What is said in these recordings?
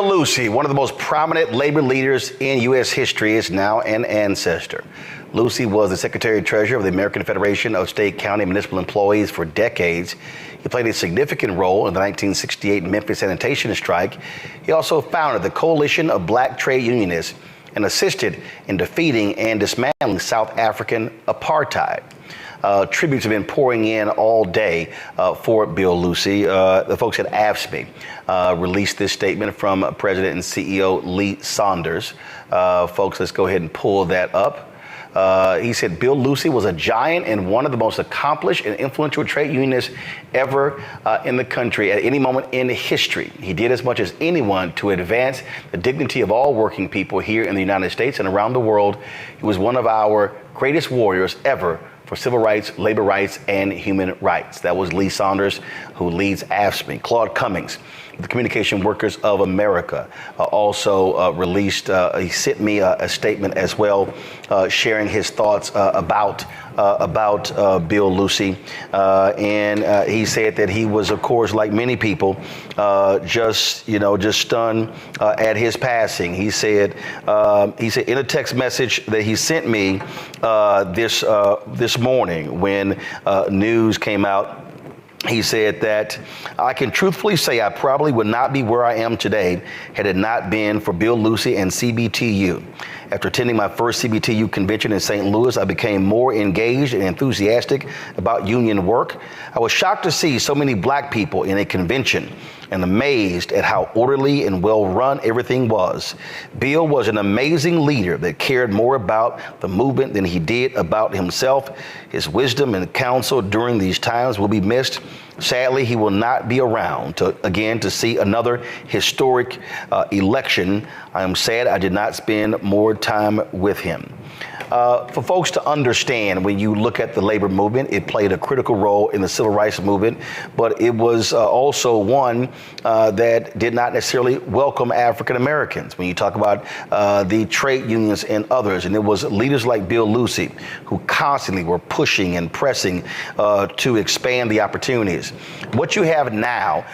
Bill Lucy, one of the most prominent labor leaders in U.S. history, is now an ancestor. Lucy was the Secretary-Treasurer of the American Federation of State, County, and Municipal Employees for decades. He played a significant role in the 1968 Memphis sanitation strike. He also founded the Coalition of Black Trade Unionists and assisted in defeating and dismantling South African apartheid. Tributes have been pouring in all day for Bill Lucy. The folks at AFSCME released this statement from President and CEO Lee Saunders. Folks, let's go ahead and pull that up. He said Bill Lucy was a giant and one of the most accomplished and influential trade unionists ever in the country at any moment in history. He did as much as anyone to advance the dignity of all working people here in the United States and around the world. He was one of our greatest warriors ever for civil rights, labor rights, and human rights. That was Lee Saunders, who leads AFSCME. Claude Cummings, the Communication Workers of America, also released, he sent me a statement as well, sharing his thoughts about Bill Lucy. And he said that he was, of course, like many people, just stunned at his passing. He said in a text message that he sent me this morning when news came out, he said that I can truthfully say I probably would not be where I am today had it not been for Bill Lucy and CBTU. After attending my first CBTU convention in St. Louis, I became more engaged and enthusiastic about union work. I was shocked to see so many black people in a convention and amazed at how orderly and well run everything was. Bill was an amazing leader that cared more about the movement than he did about himself. His wisdom and counsel during these times will be missed. Sadly, he will not be around to see another historic election. I am sad I did not spend more time with him. For folks to understand, when you look at the labor movement, it played a critical role in the civil rights movement, but it was also one that did not necessarily welcome African Americans. When you talk about the trade unions and others, and it was leaders like Bill Lucy who constantly were pushing and pressing to expand the opportunities. What you have now,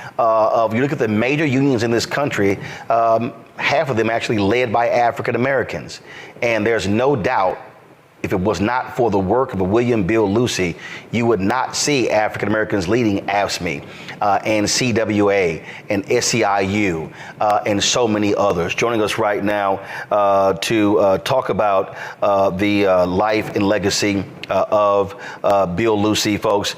you look at the major unions in this country, half of them actually led by African Americans. And there's no doubt, if it was not for the work of William Bill Lucy, you would not see African Americans leading AFSCME and CWA and SEIU and so many others. Joining us right now to talk about the life and legacy of Bill Lucy, folks,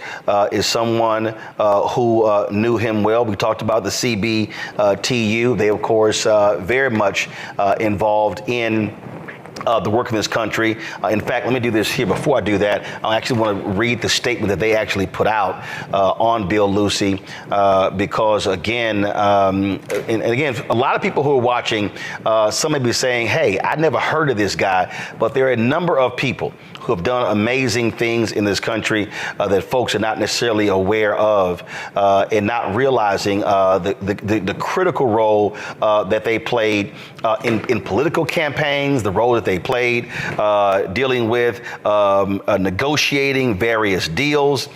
is someone who knew him well. We talked about the CBTU. They, of course, very much involved in the work in this country. In fact, let me do this here. Before I do that, I actually want to read the statement that they actually put out on Bill Lucy, because again, and again, a lot of people who are watching, some may be saying, hey, I never heard of this guy, but there are a number of people who have done amazing things in this country that folks are not necessarily aware of, and not realizing the critical role that they played in political campaigns, the role that they played dealing with negotiating various deals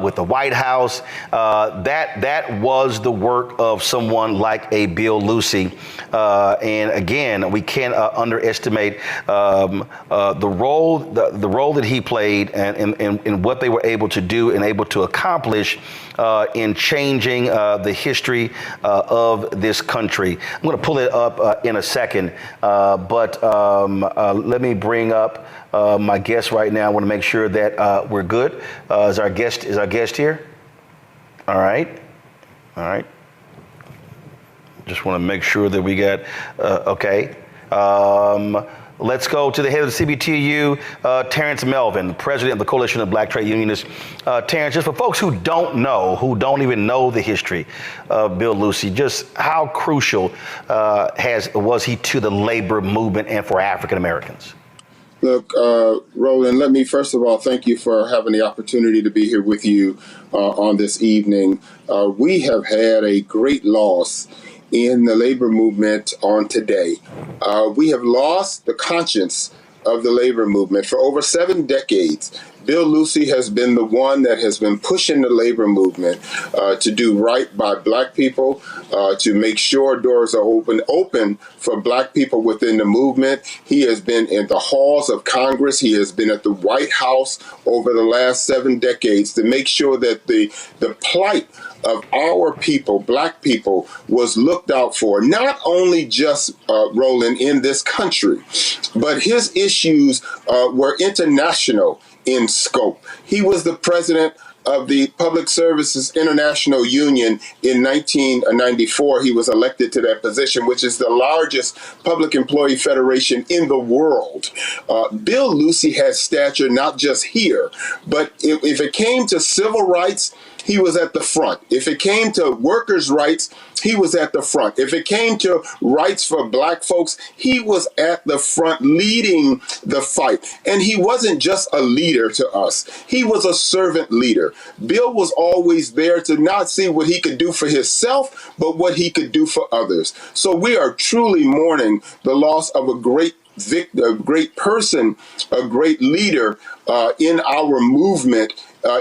with the White House. That was the work of someone like a Bill Lucy. And again, we can't underestimate the role that he played and what they were able to do and able to accomplish in changing the history of this country. I'm going to pull it up in a second, but let me bring up my guest right now. I want to make sure that we're good. Is our guest here? All right. Just want to make sure that we got okay. Let's go to the head of the CBTU, Terrence Melvin, president of the Coalition of Black Trade Unionists. Terrence, just for folks who don't even know the history of Bill Lucy, just how crucial was he to the labor movement and for African Americans? Look, Roland, let me first of all thank you for having the opportunity to be here with you on this evening. We have had a great loss in the labor movement on today. We have lost the conscience of the labor movement. For over 7 decades, Bill Lucy has been the one that has been pushing the labor movement to do right by black people, to make sure doors are open for black people within the movement. He has been in the halls of Congress. He has been at the White House over the last 7 decades to make sure that the plight of our people, black people, was looked out for, not only just, Roland, in this country, but his issues were international in scope. He was the president of the Public Services International Union in 1994. He was elected to that position, which is the largest public employee federation in the world. Bill Lucy has stature not just here, but if it came to civil rights, he was at the front. If it came to workers' rights, he was at the front. If it came to rights for black folks, he was at the front leading the fight. And he wasn't just a leader to us. He was a servant leader. Bill was always there to not see what he could do for himself, but what he could do for others. So we are truly mourning the loss of a great victor, a great person, a great leader in our movement,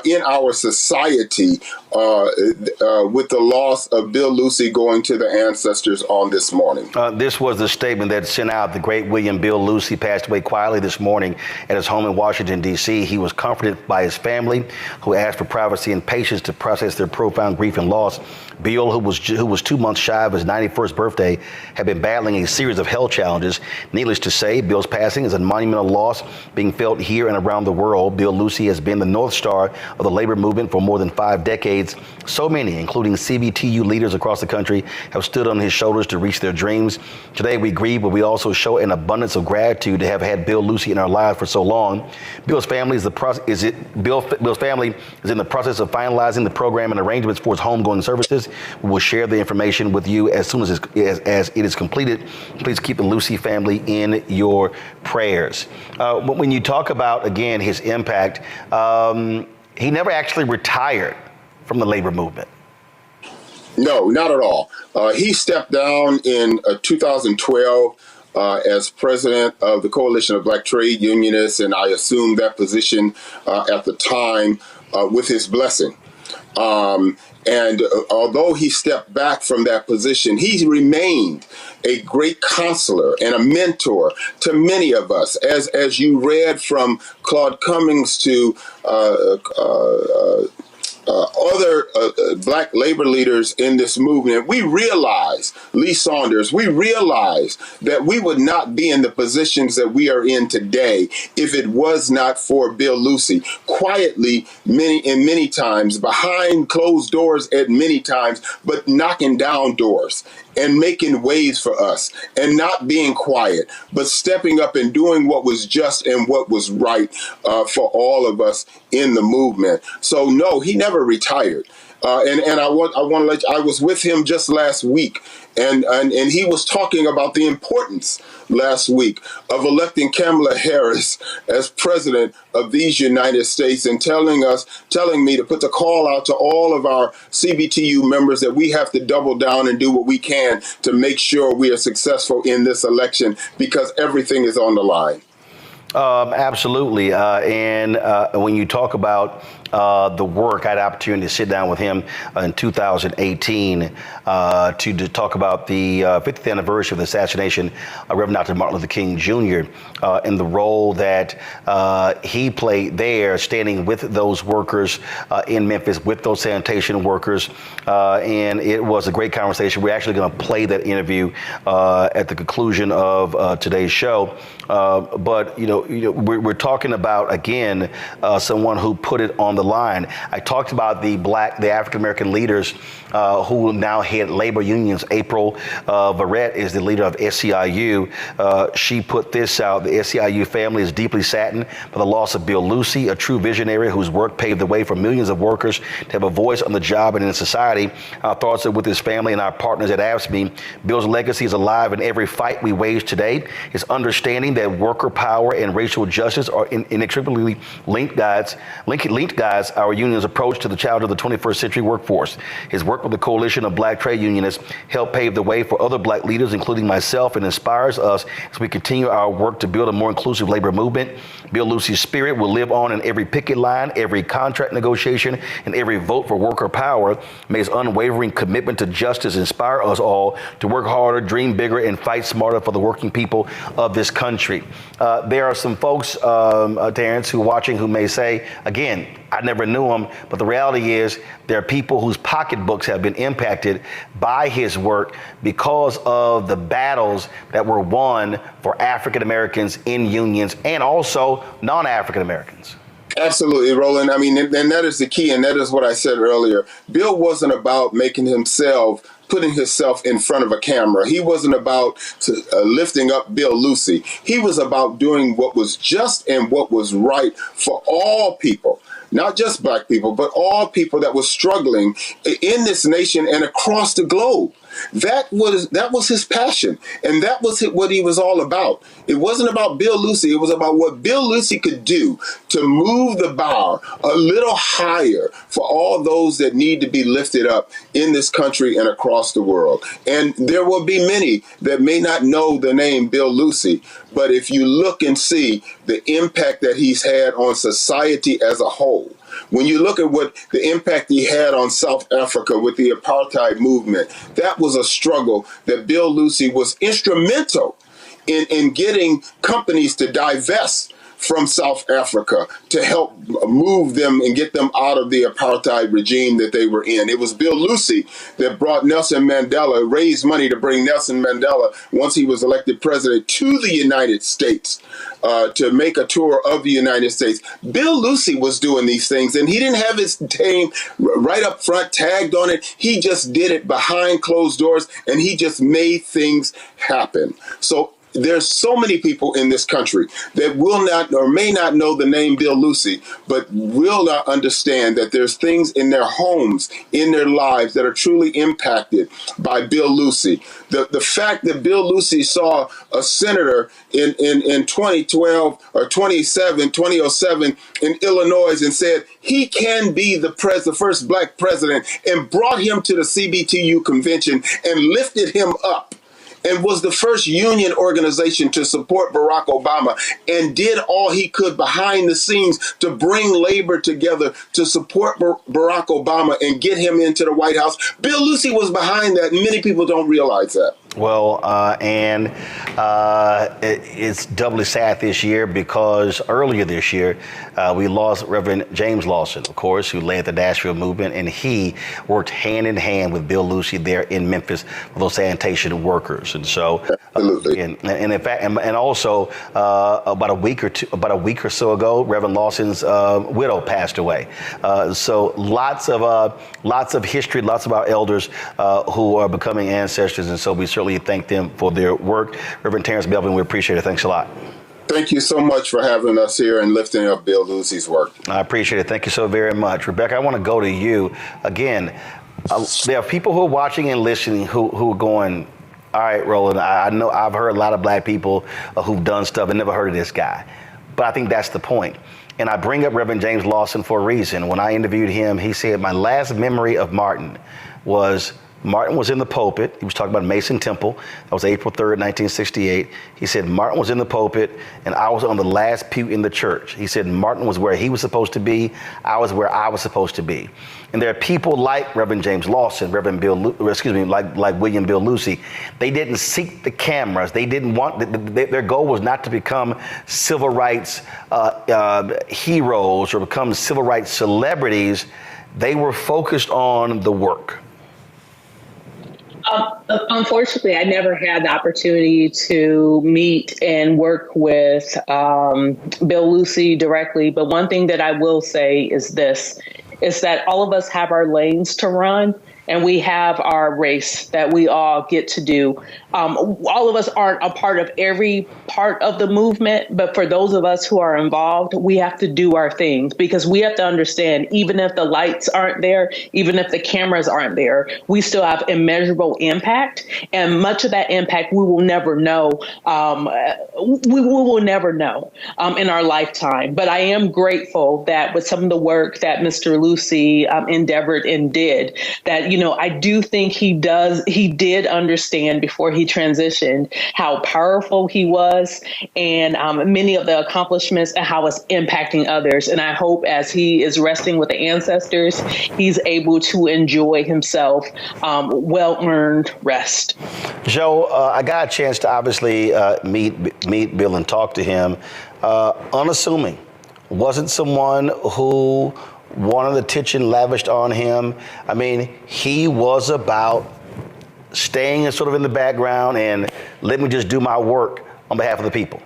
in our society, with the loss of Bill Lucy going to the ancestors on this morning. This was the statement that sent out. The great William Bill Lucy passed away quietly this morning at his home in Washington, D.C. He was comforted by his family, who asked for privacy and patience to process their profound grief and loss. Bill, who was 2 months shy of his 91st birthday, had been battling a series of health challenges. Needless to say, Bill's passing is a monumental loss being felt here and around the world. Bill Lucy has been the North Star of the labor movement for more than 5 decades. So many, including CBTU leaders across the country, have stood on his shoulders to reach their dreams. Today we grieve, but we also show an abundance of gratitude to have had Bill Lucy in our lives for so long. Bill's family is in the process of finalizing the program and arrangements for his homegoing services. We will share the information with you as soon as it is completed. Please keep the Lucy family in your prayers. When you talk about, again, his impact, he never actually retired from the labor movement. No, not at all. He stepped down in 2012 as president of the Coalition of Black Trade Unionists, and I assumed that position at the time with his blessing. And although he stepped back from that position, he remained a great counselor and a mentor to many of us. As you read from Claude Cummings to other black labor leaders in this movement, we realize, Lee Saunders, we realize that we would not be in the positions that we are in today if it was not for Bill Lucy. Quietly, many times, behind closed doors at many times, but knocking down doors and making ways for us, and not being quiet, but stepping up and doing what was just and what was right for all of us in the movement. So no, he never retired. And I want to let you, I was with him just last week, and he was talking about the importance last week of electing Kamala Harris as president of these United States, and telling me to put the call out to all of our CBTU members that we have to double down and do what we can to make sure we are successful in this election, because everything is on the line. Absolutely. And when you talk about the work, I had an opportunity to sit down with him in 2018 to talk about the 50th anniversary of the assassination of Reverend Dr. Martin Luther King Jr. And the role that he played there, standing with those workers in Memphis, with those sanitation workers. And it was a great conversation. We're actually going to play that interview at the conclusion of today's show. But we're talking about, again, someone who put it on the line. I talked about the African American leaders who now head labor unions. April Verrett is the leader of SEIU. She put this out: the SEIU family is deeply saddened by the loss of Bill Lucy, a true visionary whose work paved the way for millions of workers to have a voice on the job and in society. Our thoughts are with his family and our partners at AFSCME. Bill's legacy is alive in every fight we wage today. His understanding that worker power and and racial justice are inextricably linked guides our union's approach to the challenge of the 21st century workforce. His work with the Coalition of Black Trade Unionists helped pave the way for other Black leaders, including myself, and inspires us as we continue our work to build a more inclusive labor movement. Bill Lucy's spirit will live on in every picket line, every contract negotiation, and every vote for worker power. May his unwavering commitment to justice inspire us all to work harder, dream bigger, and fight smarter for the working people of this country. There are some folks, Terrence, who are watching who may say, again, I never knew him, but the reality is there are people whose pocketbooks have been impacted by his work because of the battles that were won for African Americans in unions and also non-African Americans. Absolutely, Roland. I mean, and that is the key, and that is what I said earlier. Bill wasn't about putting himself in front of a camera. He wasn't about lifting up Bill Lucy. He was about doing what was just and what was right for all people. Not just Black people, but all people that were struggling in this nation and across the globe. That was his passion, and that was what he was all about. It wasn't about Bill Lucy. It was about what Bill Lucy could do to move the bar a little higher for all those that need to be lifted up in this country and across the world. And there will be many that may not know the name Bill Lucy, but if you look and see the impact that he's had on society as a whole, when you look at what the impact he had on South Africa with the apartheid movement, that was a struggle that Bill Lucy was instrumental in getting companies to divest from South Africa to help move them and get them out of the apartheid regime that they were in. It was Bill Lucy that brought Nelson Mandela, raised money to bring Nelson Mandela, once he was elected president, to the United States to make a tour of the United States. Bill Lucy was doing these things, and he didn't have his name right up front tagged on it. He just did it behind closed doors, and he just made things happen. So there's so many people in this country that will not or may not know the name Bill Lucy, but will not understand that there's things in their homes, in their lives that are truly impacted by Bill Lucy. The fact that Bill Lucy saw a senator in 2012 or 2007 in Illinois and said he can be the first Black president, and brought him to the CBTU convention and lifted him up, and was the first union organization to support Barack Obama, and did all he could behind the scenes to bring labor together to support Barack Obama and get him into the White House. Bill Lucy was behind that, and many people don't realize that. Well, it's doubly sad this year because earlier this year, we lost Reverend James Lawson, of course, who led the Nashville movement, and he worked hand in hand with Bill Lucy there in Memphis for those sanitation workers. And so, absolutely. And in fact, and also about a week or so ago, Reverend Lawson's widow passed away. So lots of history, lots of our elders who are becoming ancestors, and so we certainly thank them for their work. Reverend Terrence Belvin, we appreciate it. Thanks a lot. Thank you so much for having us here and lifting up Bill Lucy's work. I appreciate it. Thank you so very much. Rebecca, I want to go to you. Again, there are people who are watching and listening who are going, all right, Roland, I know I've heard a lot of Black people who've done stuff and never heard of this guy. But I think that's the point. And I bring up Reverend James Lawson for a reason. When I interviewed him, he said, my last memory of Martin was in the pulpit. He was talking about Mason Temple. That was April 3rd, 1968. He said Martin was in the pulpit and I was on the last pew in the church. He said Martin was where he was supposed to be. I was where I was supposed to be. And there are people like Reverend James Lawson, like William Bill Lucy. They didn't seek the cameras. They didn't want, their goal was not to become civil rights heroes or become civil rights celebrities. They were focused on the work. Unfortunately, I never had the opportunity to meet and work with Bill Lucy directly. But one thing that I will say is this, is that all of us have our lanes to run. and we have our race that we all get to do. All of us aren't a part of every part of the movement, but for those of us who are involved, we have to do our things, because we have to understand, even if the lights aren't there, even if the cameras aren't there, we still have immeasurable impact. And much of that impact we will never know. We will never know in our lifetime. But I am grateful that with some of the work that Mr. Lucy endeavored and did, that, I do think he did understand before he transitioned how powerful he was, and many of the accomplishments and how it's impacting others. And I hope as he is resting with the ancestors, he's able to enjoy himself well-earned rest. Joe, I got a chance to obviously meet Bill and talk to him. Unassuming. Wasn't someone who wanted attention lavished on him. I mean, he was about staying sort of in the background and let me just do my work on behalf of the people.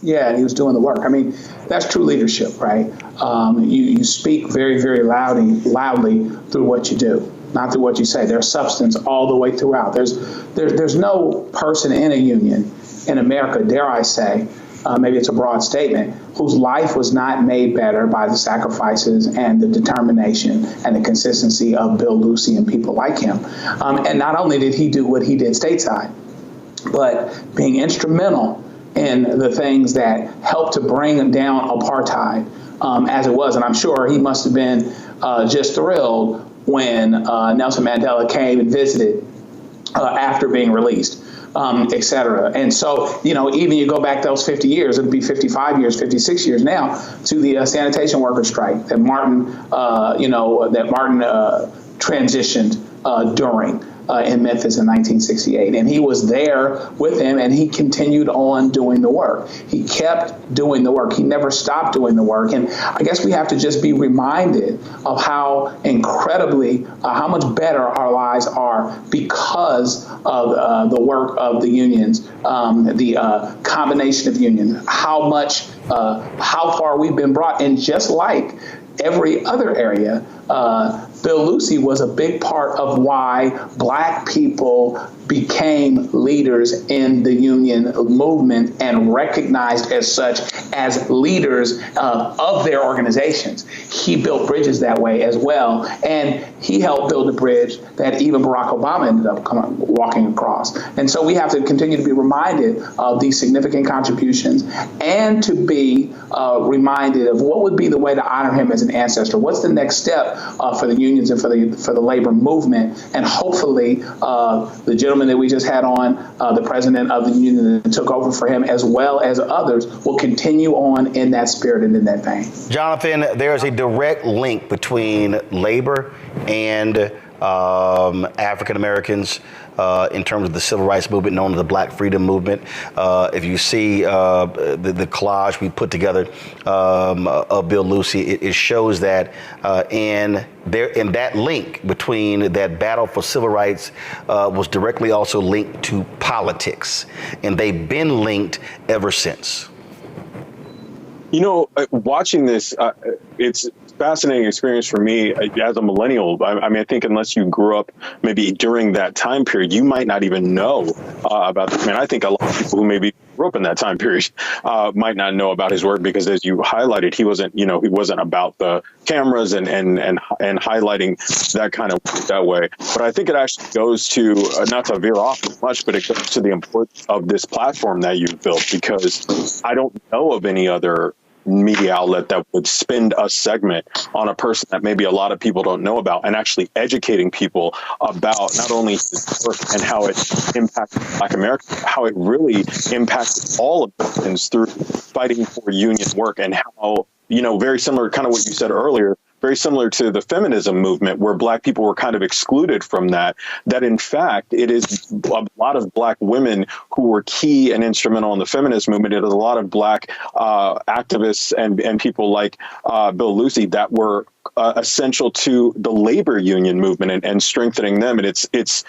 Yeah, and he was doing the work. I mean, that's true leadership, right? You speak very, very loudly through what you do, not through what you say. There's substance all the way throughout. There's no person in a union in America, dare I say, maybe it's a broad statement, whose life was not made better by the sacrifices and the determination and the consistency of Bill Lucy and people like him. And not only did he do what he did stateside, but being instrumental in the things that helped to bring down apartheid as it was. And I'm sure he must have been just thrilled when Nelson Mandela came and visited after being released. Et cetera. And so, even you go back those 50 years, it'd be 55 years, 56 years now, to the sanitation worker strike that Martin transitioned during in Memphis in 1968. And he was there with him, and he continued on doing the work. He kept doing the work. He never stopped doing the work. And I guess we have to just be reminded of how incredibly, how much better our lives are because of the work of the unions, the combination of unions, how far we've been brought. And just like every other area, Bill Lucy was a big part of why Black people became leaders in the union movement and recognized as such as leaders of their organizations. He built bridges that way as well, and he helped build a bridge that even Barack Obama ended up walking across. And so we have to continue to be reminded of these significant contributions, and to be reminded of what would be the way to honor him as an ancestor. What's the next step for the unions and for the labor movement? And hopefully the gentleman that we just had on, the president of the union that took over for him, as well as others, will continue on in that spirit and in that vein. Jonathan, there's a direct link between labor and African Americans in terms of the civil rights movement known as the Black Freedom Movement. If you see the collage we put together of Bill Lucy, it shows that in that link between that battle for civil rights was directly also linked to politics, and they've been linked ever since. Watching this, it's a fascinating experience for me as a millennial. I mean, I think unless you grew up maybe during that time period, you might not even know about this man. I think a lot of people who maybe grew up in that time period might not know about his work, because as you highlighted, he wasn't about the cameras and highlighting that kind of work that way. But I think it actually goes to, not to veer off too much, but it goes to the importance of this platform that you've built, because I don't know of any other media outlet that would spend a segment on a person that maybe a lot of people don't know about, and actually educating people about not only his work and how it impacted Black America, but how it really impacted all Americans through fighting for union work, and how, very similar, kind of what you said earlier, very similar to the feminism movement, where Black people were kind of excluded from that in fact, it is a lot of Black women who were key and instrumental in the feminist movement. It is a lot of Black activists and people like Bill Lucy that were essential to the labor union movement and strengthening them. And it's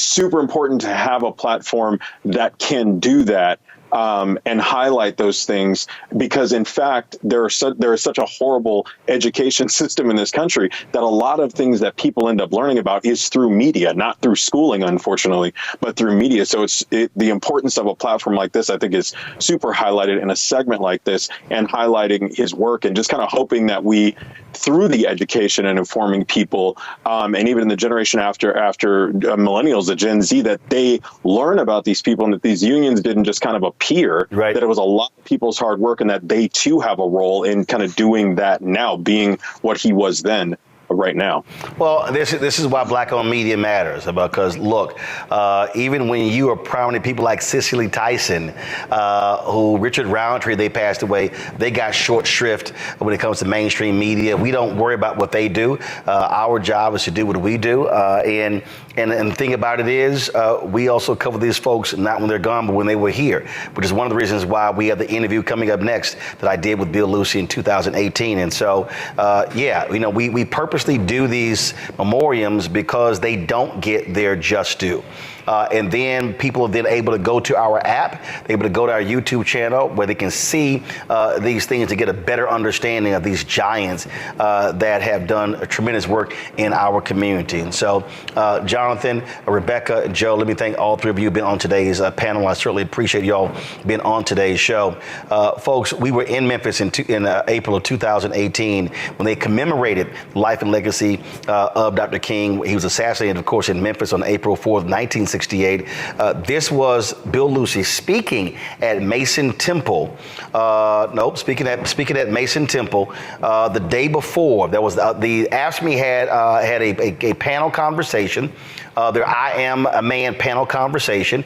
super important to have a platform that can do that. and highlight those things, because in fact there is such a horrible education system in this country that a lot of things that people end up learning about is through media, not through schooling, unfortunately, but through media. So the importance of a platform like this, I think, is super highlighted in a segment like this, and highlighting his work, and just kind of hoping that we, through the education and informing people, and even in the generation after millennials, the Gen Z, that they learn about these people, and that these unions didn't just kind of appear, right, that it was a lot of people's hard work, and that they too have a role in kind of doing that now, being what he was then. Right now. Well, this is why black-owned media matters, because look, even when you are prominent people like Cicely Tyson, who Richard Roundtree, they passed away, they got short shrift when it comes to mainstream media. We don't worry about what they do. Our job is to do what we do, and the thing about it is, we also cover these folks not when they're gone, but when they were here, which is one of the reasons why we have the interview coming up next that I did with Bill Lucy in 2018. And so, yeah, we purposely do these memoriams because they don't get their just due. And then people are then able to go to our app, they're able to go to our YouTube channel where they can see these things to get a better understanding of these giants that have done a tremendous work in our community. And so, Jonathan, Rebecca, Joe, let me thank all three of you who've been on today's panel. I certainly appreciate y'all being on today's show. Folks, we were in Memphis in April of 2018 when they commemorated the life and legacy of Dr. King. He was assassinated, of course, in Memphis on April 4th, 1968. This was Bill Lucy speaking at Mason Temple. Speaking at Mason Temple the day before. There was the AFSCME had a panel conversation. Their I Am a Man panel conversation.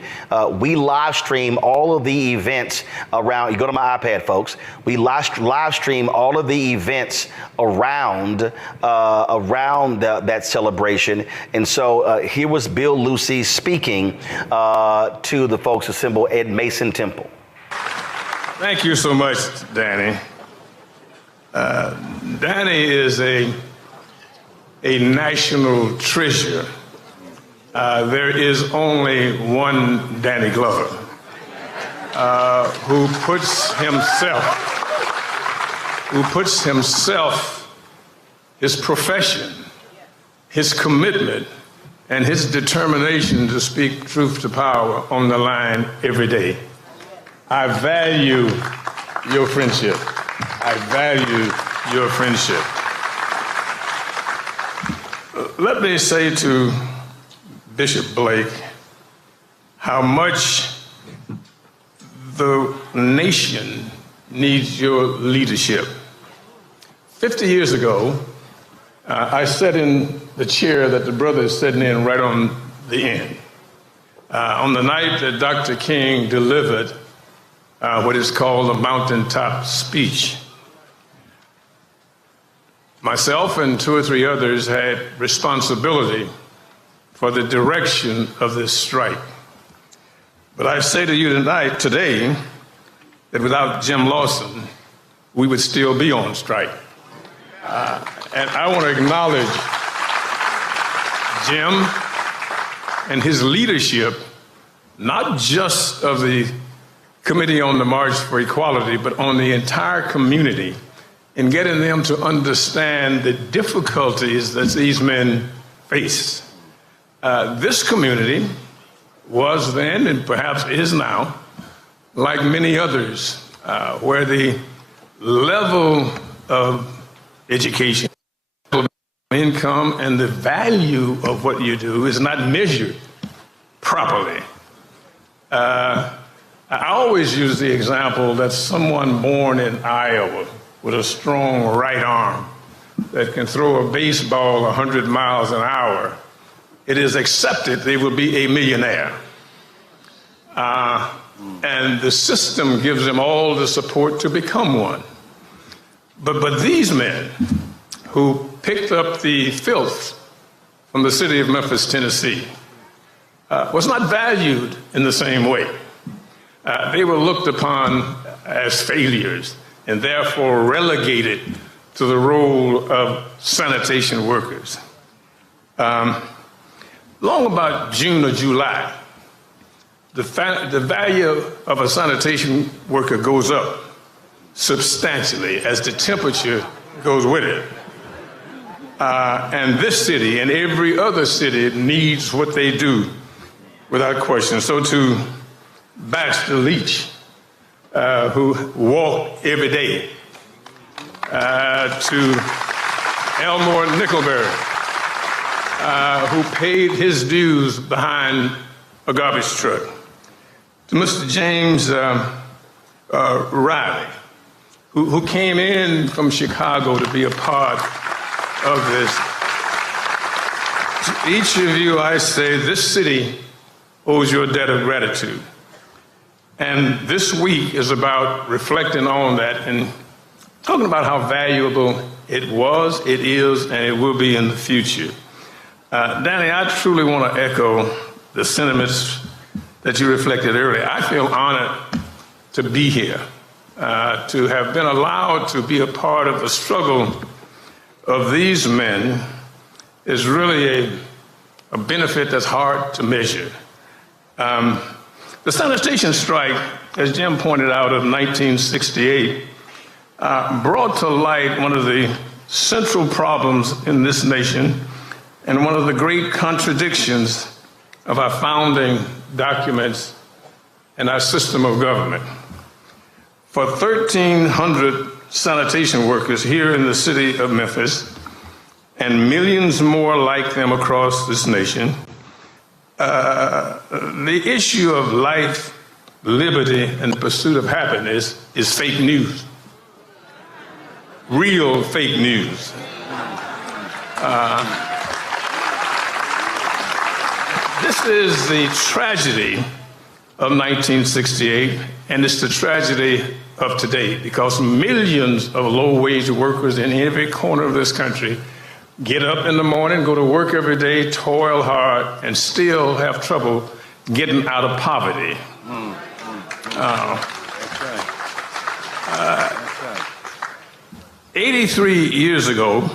We live stream all of the events around. You go to my iPad, folks. We live stream all of the events around that celebration. And so here was Bill Lucy speaking to the folks assembled at Mason Temple. Thank you so much, Danny. Danny is a national treasure. There is only one Danny Glover who puts himself, his profession, his commitment, and his determination to speak truth to power on the line every day. I value your friendship. I value your friendship. Let me say to Bishop Blake how much the nation needs your leadership. 50 years ago, I sat in the chair that the brother is sitting in right on the end. On the night that Dr. King delivered what is called a mountaintop speech, myself and 2 or 3 others had responsibility for the direction of this strike. But I say to you today, that without Jim Lawson, we would still be on strike. And I want to acknowledge Jim and his leadership, not just of the Committee on the March for Equality, but on the entire community, in getting them to understand the difficulties that these men face. This community was then, and perhaps is now, like many others, where the level of education, income, and the value of what you do is not measured properly. I always use the example that someone born in Iowa with a strong right arm that can throw a baseball 100 miles an hour, it is accepted they will be a millionaire. And the system gives them all the support to become one. But these men who picked up the filth from the city of Memphis, Tennessee, was not valued in the same way. They were looked upon as failures and therefore relegated to the role of sanitation workers. Long about June or July, the value of a sanitation worker goes up substantially as the temperature goes with it. And this city and every other city needs what they do without question. So to Baxter Leach, who walked every day, to Elmore Nickelberry, who paid his dues behind a garbage truck, to Mr. James Riley, who came in from Chicago to be a part of this. To each of you, I say, this city owes you a debt of gratitude. And this week is about reflecting on that and talking about how valuable it was, it is, and it will be in the future. Danny, I truly want to echo the sentiments that you reflected earlier. I feel honored to be here, to have been allowed to be a part of the struggle of these men is really a benefit that's hard to measure. The sanitation strike, as Jim pointed out, of 1968, brought to light one of the central problems in this nation and one of the great contradictions of our founding documents and our system of government. For 1,300 sanitation workers here in the city of Memphis and millions more like them across this nation, the issue of life, liberty, and the pursuit of happiness is fake news. Real fake news. This is the tragedy of 1968, and it's the tragedy of today, because millions of low-wage workers in every corner of this country get up in the morning, go to work every day, toil hard, and still have trouble getting out of poverty. 83 years ago,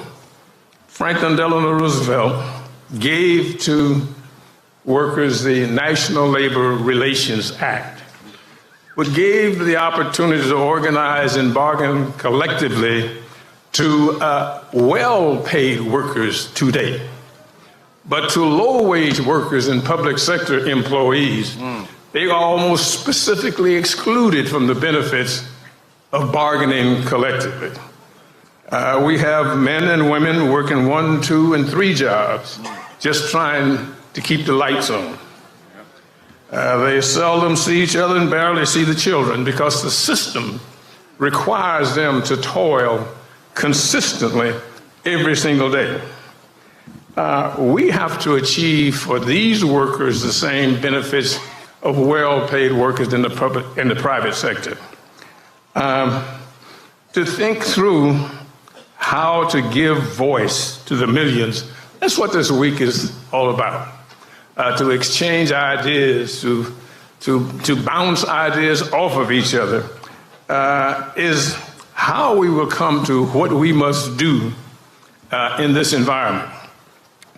Franklin Delano Roosevelt gave to workers the National Labor Relations Act, which gave the opportunity to organize and bargain collectively to well-paid workers today. But to low-wage workers and public sector employees, they are almost specifically excluded from the benefits of bargaining collectively. We have men and women working 1, 2, and 3 jobs, just trying to keep the lights on. They seldom see each other and barely see the children because the system requires them to toil consistently every single day. We have to achieve for these workers the same benefits of well-paid workers in the public and the private sector. To think through how to give voice to the millions, that's what this week is all about. To exchange ideas, to bounce ideas off of each other, is how we will come to what we must do in this environment.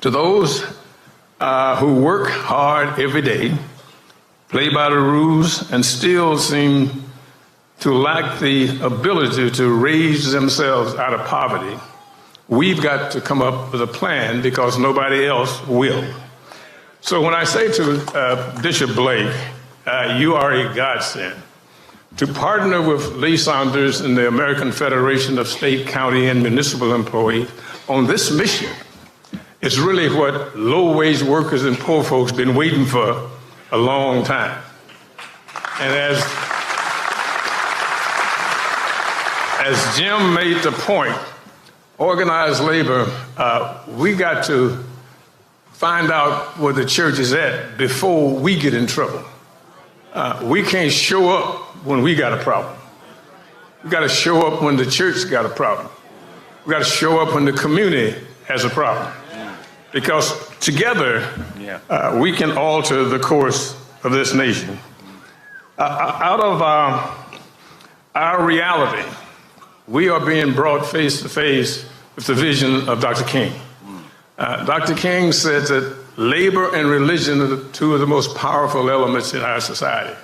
To those who work hard every day, play by the rules, and still seem to lack the ability to raise themselves out of poverty, we've got to come up with a plan because nobody else will. So when I say to Bishop Blake, you are a godsend, to partner with Lee Saunders and the American Federation of State, County, and Municipal Employees on this mission is really what low-wage workers and poor folks been waiting for a long time. And as Jim made the point, organized labor, we got to find out where the church is at before we get in trouble. We can't show up when we got a problem. We got to show up when the church got a problem. We got to show up when the community has a problem. Because together, we can alter the course of this nation. Out of our reality, we are being brought face to face with the vision of Dr. King. Dr. King said that labor and religion are two of the most powerful elements in our society.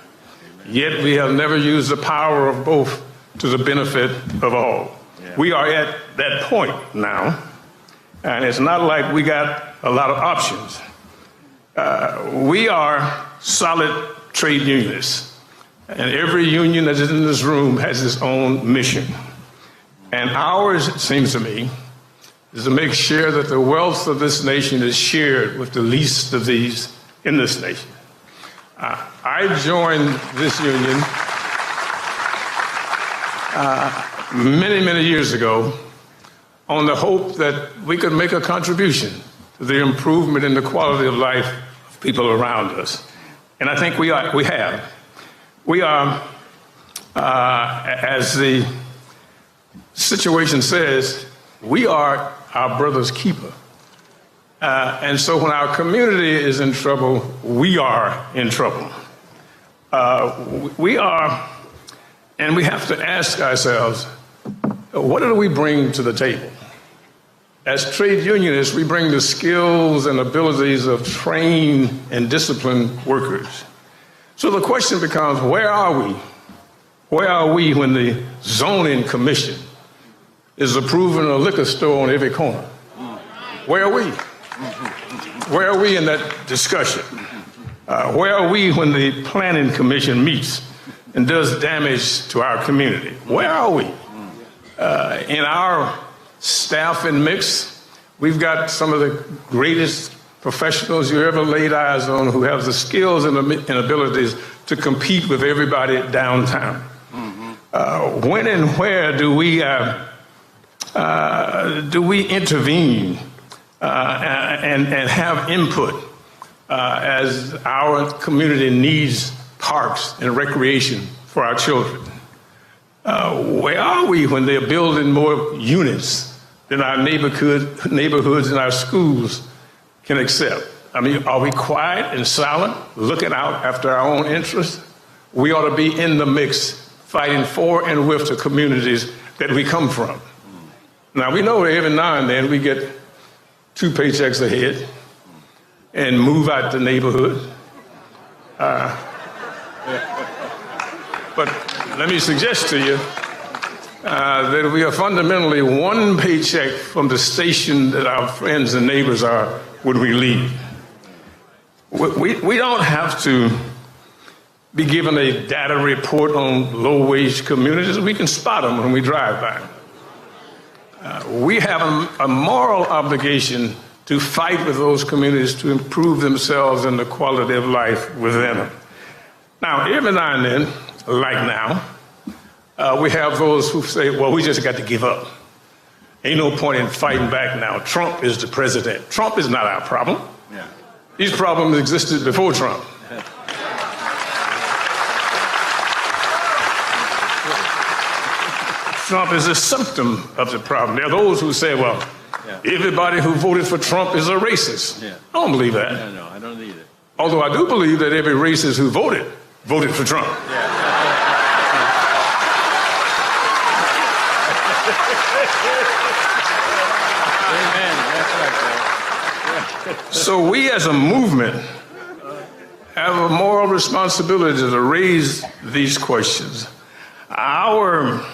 Yet we have never used the power of both to the benefit of all. We are at that point now, and it's not like we got a lot of options. We are solid trade unionists, and every union that is in this room has its own mission. And ours, it seems to me, is to make sure that the wealth of this nation is shared with the least of these in this nation. I joined this union many years ago on the hope that we could make a contribution to the improvement in the quality of life of people around us. And I think we have. We are, as the situation says, we are our brother's keeper. And so when our community is in trouble, we are in trouble. We are, and we have to ask ourselves, what do we bring to the table? As trade unionists, we bring the skills and abilities of trained and disciplined workers. So the question becomes, where are we? Where are we when the zoning commission is approving a liquor store on every corner? Where are we? Where are we in that discussion? Where are we when the planning commission meets and does damage to our community? Where are we? In our staff and mix, we've got some of the greatest professionals you ever laid eyes on who have the skills and abilities to compete with everybody downtown. When and where do we intervene and have input as our community needs parks and recreation for our children? Where are we when they're building more units than our neighborhoods and our schools can accept? I mean, are we quiet and silent, looking out after our own interests? We ought to be in the mix, fighting for and with the communities that we come from. Now, we know that every now and then we get 2 paychecks ahead and move out the neighborhood. But let me suggest to you that we are fundamentally 1 paycheck from the station that our friends and neighbors are when we leave. We don't have to be given a data report on low-wage communities. We can spot them when we drive by. We have a moral obligation to fight with those communities to improve themselves and the quality of life within them. Now, every now and then, like now, we have those who say, well, we just got to give up. Ain't no point in fighting back now. Trump is the president. Trump is not our problem. Yeah. These problems existed before Trump. Trump is a symptom of the problem. There are those who say, well, everybody who voted for Trump is a racist. Yeah. I don't believe that. No, I don't either. Although I do believe that every racist who voted for Trump. Yeah. Amen. That's right. So we as a movement have a moral responsibility to raise these questions. Our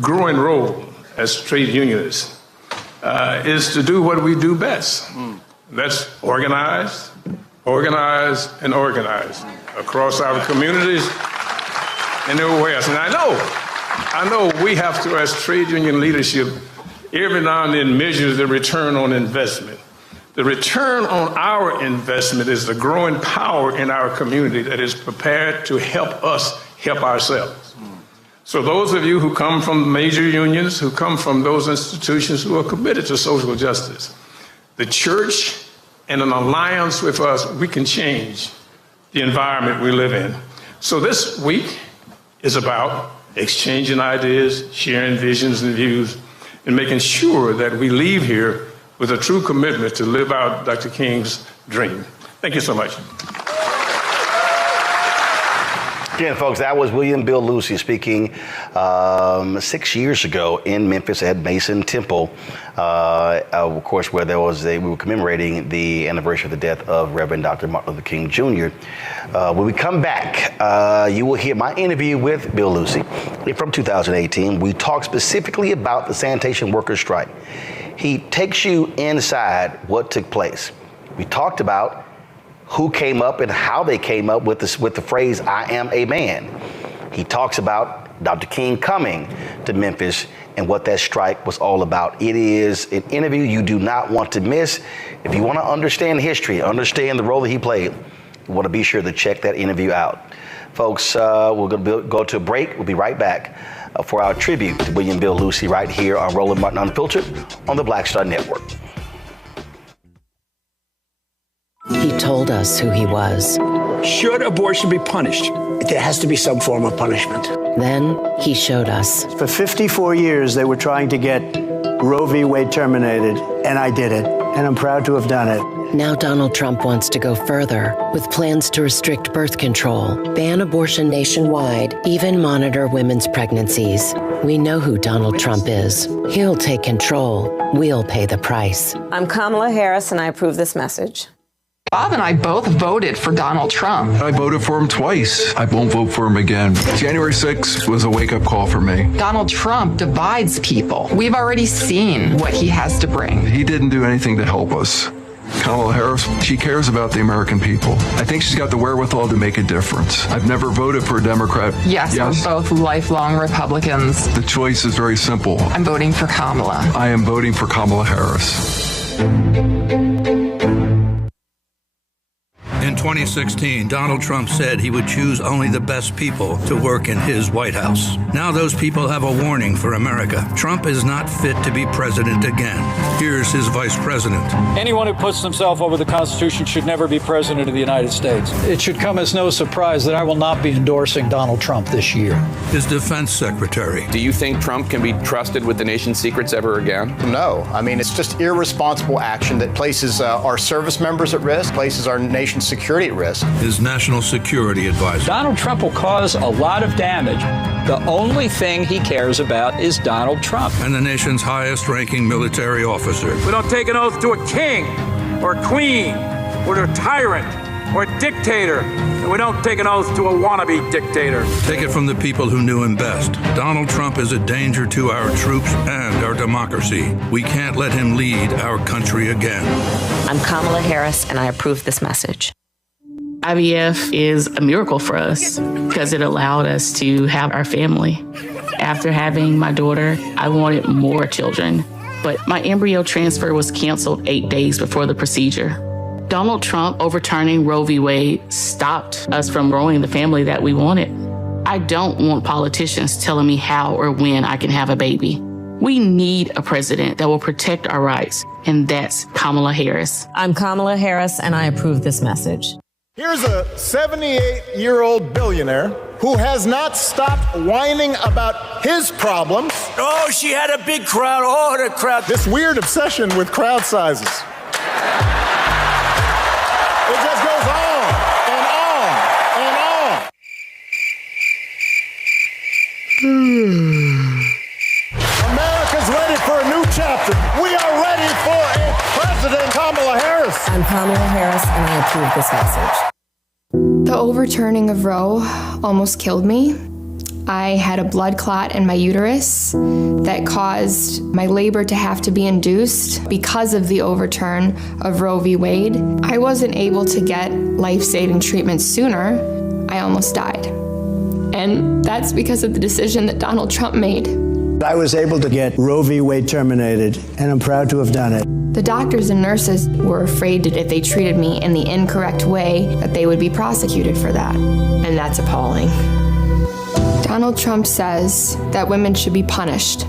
growing role as trade unionists is to do what we do best. That's organize, and organize across our communities and everywhere else. And I know we have to, as trade union leadership, every now and then measure the return on investment. The return on our investment is the growing power in our community that is prepared to help us help ourselves. So those of you who come from major unions, who come from those institutions who are committed to social justice, the church and an alliance with us, we can change the environment we live in. So this week is about exchanging ideas, sharing visions and views, and making sure that we leave here with a true commitment to live out Dr. King's dream. Thank you so much. Again, folks, that was William Bill Lucy speaking 6 years ago in Memphis at Mason Temple, of course, where we were commemorating the anniversary of the death of Reverend Dr. Martin Luther King Jr. When we come back, you will hear my interview with Bill Lucy from 2018. We talk specifically about the sanitation workers' strike. He takes you inside what took place. We talked about who came up and how they came up with the phrase, "I am a man." He talks about Dr. King coming to Memphis and what that strike was all about. It is an interview you do not want to miss. If you want to understand history, understand the role that he played, you want to be sure to check that interview out. Folks, we're going to go to a break. We'll be right back for our tribute to William Bill Lucy right here on Roland Martin Unfiltered on the Black Star Network. He told us who he was. Should abortion be punished? There has to be some form of punishment. Then he showed us. For 54 years, they were trying to get Roe v. Wade terminated, and I did it, and I'm proud to have done it. Now Donald Trump wants to go further with plans to restrict birth control, ban abortion nationwide, even monitor women's pregnancies. We know who Donald Trump is. He'll take control. We'll pay the price. I'm Kamala Harris, and I approve this message. Bob and I both voted for Donald Trump. I voted for him twice. I won't vote for him again. January 6th was a wake-up call for me. Donald Trump divides people. We've already seen what he has to bring. He didn't do anything to help us. Kamala Harris, she cares about the American people. I think she's got the wherewithal to make a difference. I've never voted for a Democrat. Yes, we're both lifelong Republicans. The choice is very simple. I'm voting for Kamala. I am voting for Kamala Harris. In 2016, Donald Trump said he would choose only the best people to work in his White House. Now those people have a warning for America. Trump is not fit to be president again. Here's his vice president. Anyone who puts himself over the Constitution should never be president of the United States. It should come as no surprise that I will not be endorsing Donald Trump this year. His defense secretary. Do you think Trump can be trusted with the nation's secrets ever again? No. I mean, it's just irresponsible action that places our service members at risk, places our nation's security at risk. His national security advisor. Donald Trump will cause a lot of damage. The only thing he cares about is Donald Trump. And the nation's highest ranking military officer. We don't take an oath to a king or a queen or to a tyrant or a dictator. And we don't take an oath to a wannabe dictator. Take it from the people who knew him best. Donald Trump is a danger to our troops and our democracy. We can't let him lead our country again. I'm Kamala Harris, and I approve this message. IVF is a miracle for us because it allowed us to have our family. After having my daughter, I wanted more children, but my embryo transfer was canceled 8 days before the procedure. Donald Trump overturning Roe v. Wade stopped us from growing the family that we wanted. I don't want politicians telling me how or when I can have a baby. We need a president that will protect our rights, and that's Kamala Harris. I'm Kamala Harris, and I approve this message. Here's a 78-year-old billionaire who has not stopped whining about his problems. Oh, she had a big crowd. Oh, the crowd. This weird obsession with crowd sizes. It just goes on and on and on. America's ready for a new chapter. We are ready for a President Kamala Harris. I'm Kamala Harris, and I approve this message. The overturning of Roe almost killed me. I had a blood clot in my uterus that caused my labor to have to be induced because of the overturn of Roe v. Wade. I wasn't able to get life-saving treatment sooner. I almost died. And that's because of the decision that Donald Trump made. I was able to get Roe v. Wade terminated, and I'm proud to have done it. The doctors and nurses were afraid that if they treated me in the incorrect way, that they would be prosecuted for that. And that's appalling. Donald Trump says that women should be punished.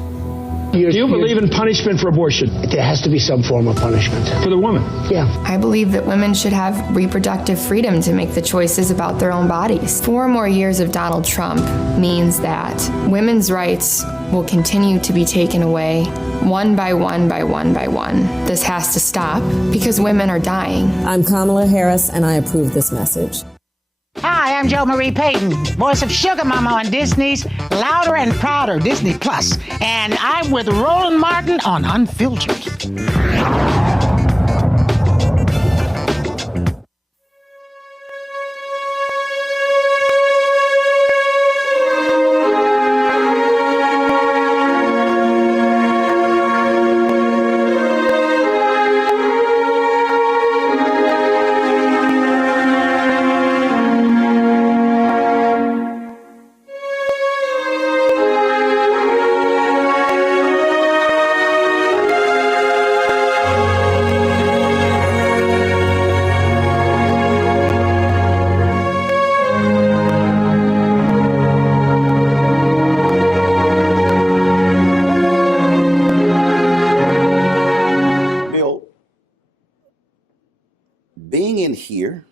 Do you believe in punishment for abortion? There has to be some form of punishment. For the woman? Yeah. I believe that women should have reproductive freedom to make the choices about their own bodies. 4 more years of Donald Trump means that women's rights will continue to be taken away one by one by one by one. This has to stop because women are dying. I'm Kamala Harris, and I approve this message. Hi, I'm Jo Marie Payton, voice of Sugar Mama on Disney's Louder and Prouder Disney Plus, and I'm with Roland Martin on Unfiltered. Being in here,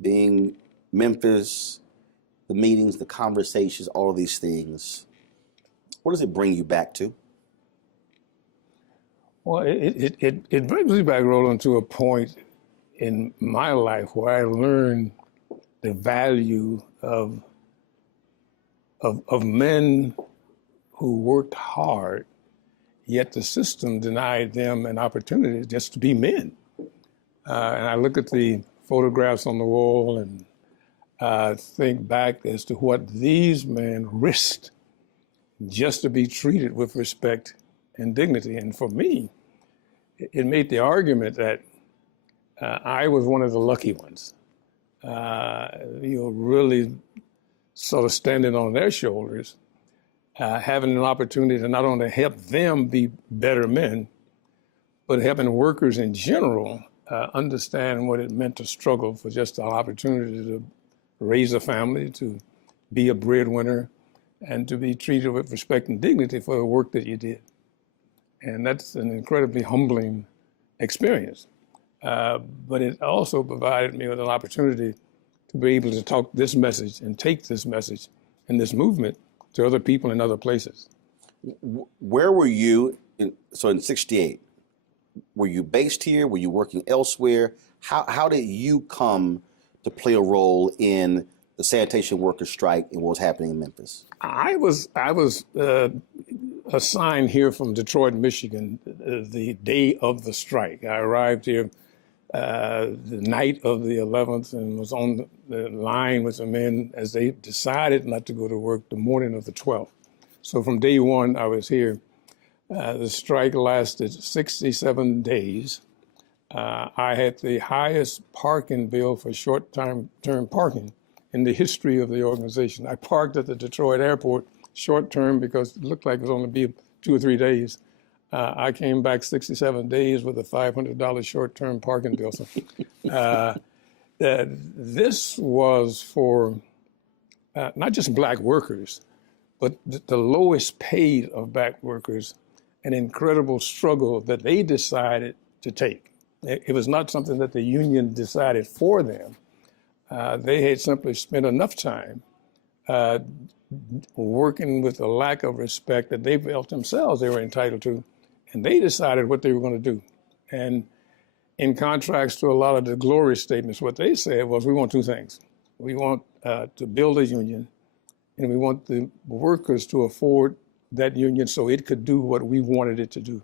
being Memphis, the meetings, the conversations, all of these things, what does it bring you back to? Well, it brings me back, Roland, to a point in my life where I learned the value of men who worked hard, yet the system denied them an opportunity just to be men. And I look at the photographs on the wall and think back as to what these men risked just to be treated with respect and dignity. And for me, it made the argument that I was one of the lucky ones. Really sort of standing on their shoulders, having an opportunity to not only help them be better men, but helping workers in general understand what it meant to struggle for just the opportunity to raise a family, to be a breadwinner, and to be treated with respect and dignity for the work that you did. And that's an incredibly humbling experience. But it also provided me with an opportunity to be able to talk this message and take this message and this movement to other people in other places. Where were you in 68? Were you based here? Were you working elsewhere? How did you come to play a role in the sanitation workers strike and what was happening in Memphis? I was assigned here from Detroit, Michigan, the day of the strike. I arrived here the night of the 11th and was on the line with the men as they decided not to go to work the morning of the 12th. So from day one, I was here. The strike lasted 67 days. I had the highest parking bill for short-term parking in the history of the organization. I parked at the Detroit airport short-term because it looked like it was only be 2 or 3 days. I came back 67 days with a $500 short-term parking bill. So, this was for not just black workers, but the lowest paid of black workers, an incredible struggle that they decided to take. It was not something that the union decided for them. They had simply spent enough time working with a lack of respect that they felt themselves they were entitled to, and they decided what they were going to do. And in contrast to a lot of the glory statements, what they said was, we want two things. We want to build a union, and we want the workers to afford that union so it could do what we wanted it to do.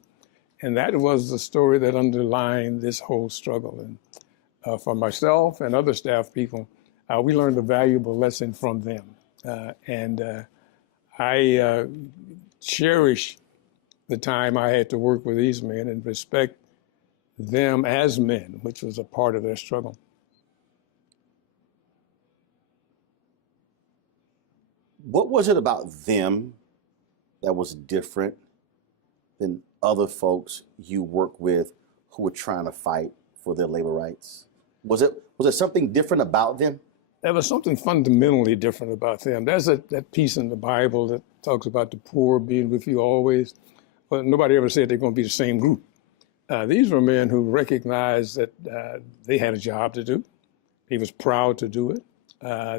And that was the story that underlined this whole struggle. And for myself and other staff people, we learned a valuable lesson from them. I cherish the time I had to work with these men and respect them as men, which was a part of their struggle. What was it about them that was different than other folks you work with who were trying to fight for their labor rights? Was it something different about them? There was something fundamentally different about them. There's that piece in the Bible that talks about the poor being with you always, but nobody ever said they're going to be the same group. These were men who recognized that they had a job to do. They was proud to do it.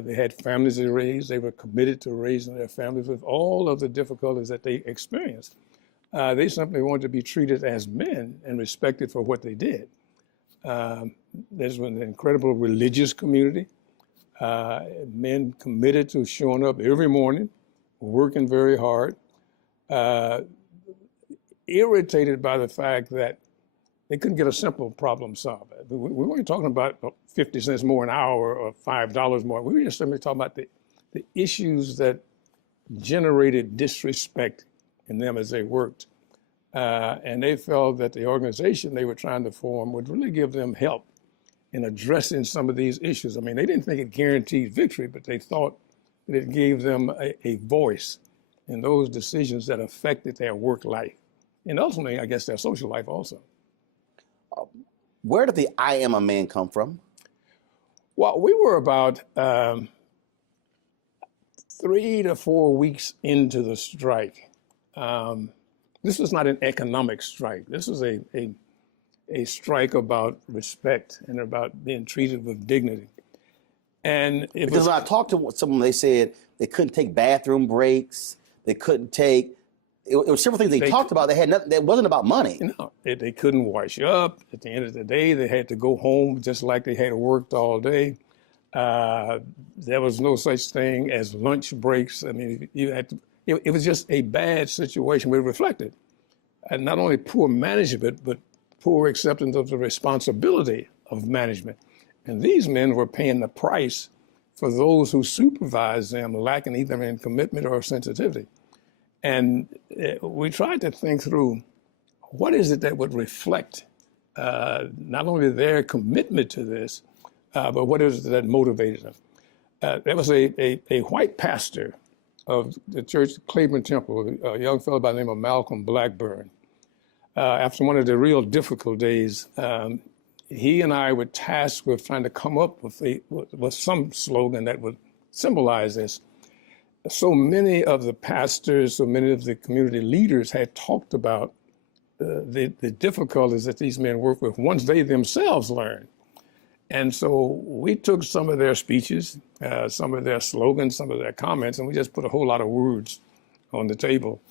They had families to raise. They were committed to raising their families with all of the difficulties that they experienced. They simply wanted to be treated as men and respected for what they did. There's an incredible religious community. Men committed to showing up every morning, working very hard, irritated by the fact that they couldn't get a simple problem solved. We weren't talking about 50 cents more an hour or $5 more. We were just simply talking about the issues that generated disrespect in them as they worked. And they felt that the organization they were trying to form would really give them help in addressing some of these issues. I mean, they didn't think it guaranteed victory, but they thought that it gave them a voice in those decisions that affected their work life. And ultimately, I guess, their social life also. Where did the I am a man come from? Well, we were about 3 to 4 weeks into the strike. This was not an economic strike. This was a strike about respect and about being treated with dignity. And because when I talked to someone, they said they couldn't take bathroom breaks. They couldn't take. It was several things they talked about. They had nothing. It wasn't about money. No, they couldn't wash up. At the end of the day, they had to go home just like they had worked all day. There was no such thing as lunch breaks. I mean, you had to. It was just a bad situation. We reflected, and not only poor management, but poor acceptance of the responsibility of management. And these men were paying the price for those who supervised them, lacking either in commitment or sensitivity. And we tried to think through what is it that would reflect not only their commitment to this, but what is it that motivated them. There was a white pastor of the church, Cleveland Temple, a young fellow by the name of Malcolm Blackburn. After one of the real difficult days, he and I were tasked with trying to come up with some slogan that would symbolize this. So many of the pastors, so many of the community leaders had talked about the difficulties that these men work with once they themselves learn. And so we took some of their speeches, some of their slogans, some of their comments, and we just put a whole lot of words on the table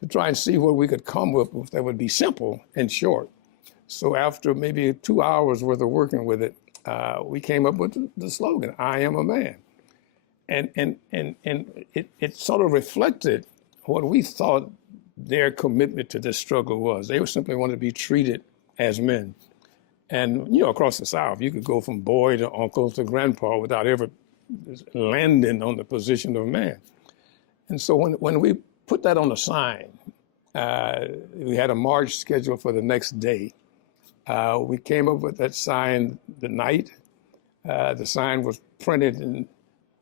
to try and see what we could come up with that would be simple and short. So after maybe 2 hours worth of working with it, we came up with the slogan, I am a man. And it sort of reflected what we thought their commitment to this struggle was. They simply wanted to be treated as men. And, you know, across the South, you could go from boy to uncle to grandpa without ever landing on the position of man. And so when we put that on a sign, we had a march scheduled for the next day. We came up with that sign the night. The sign was printed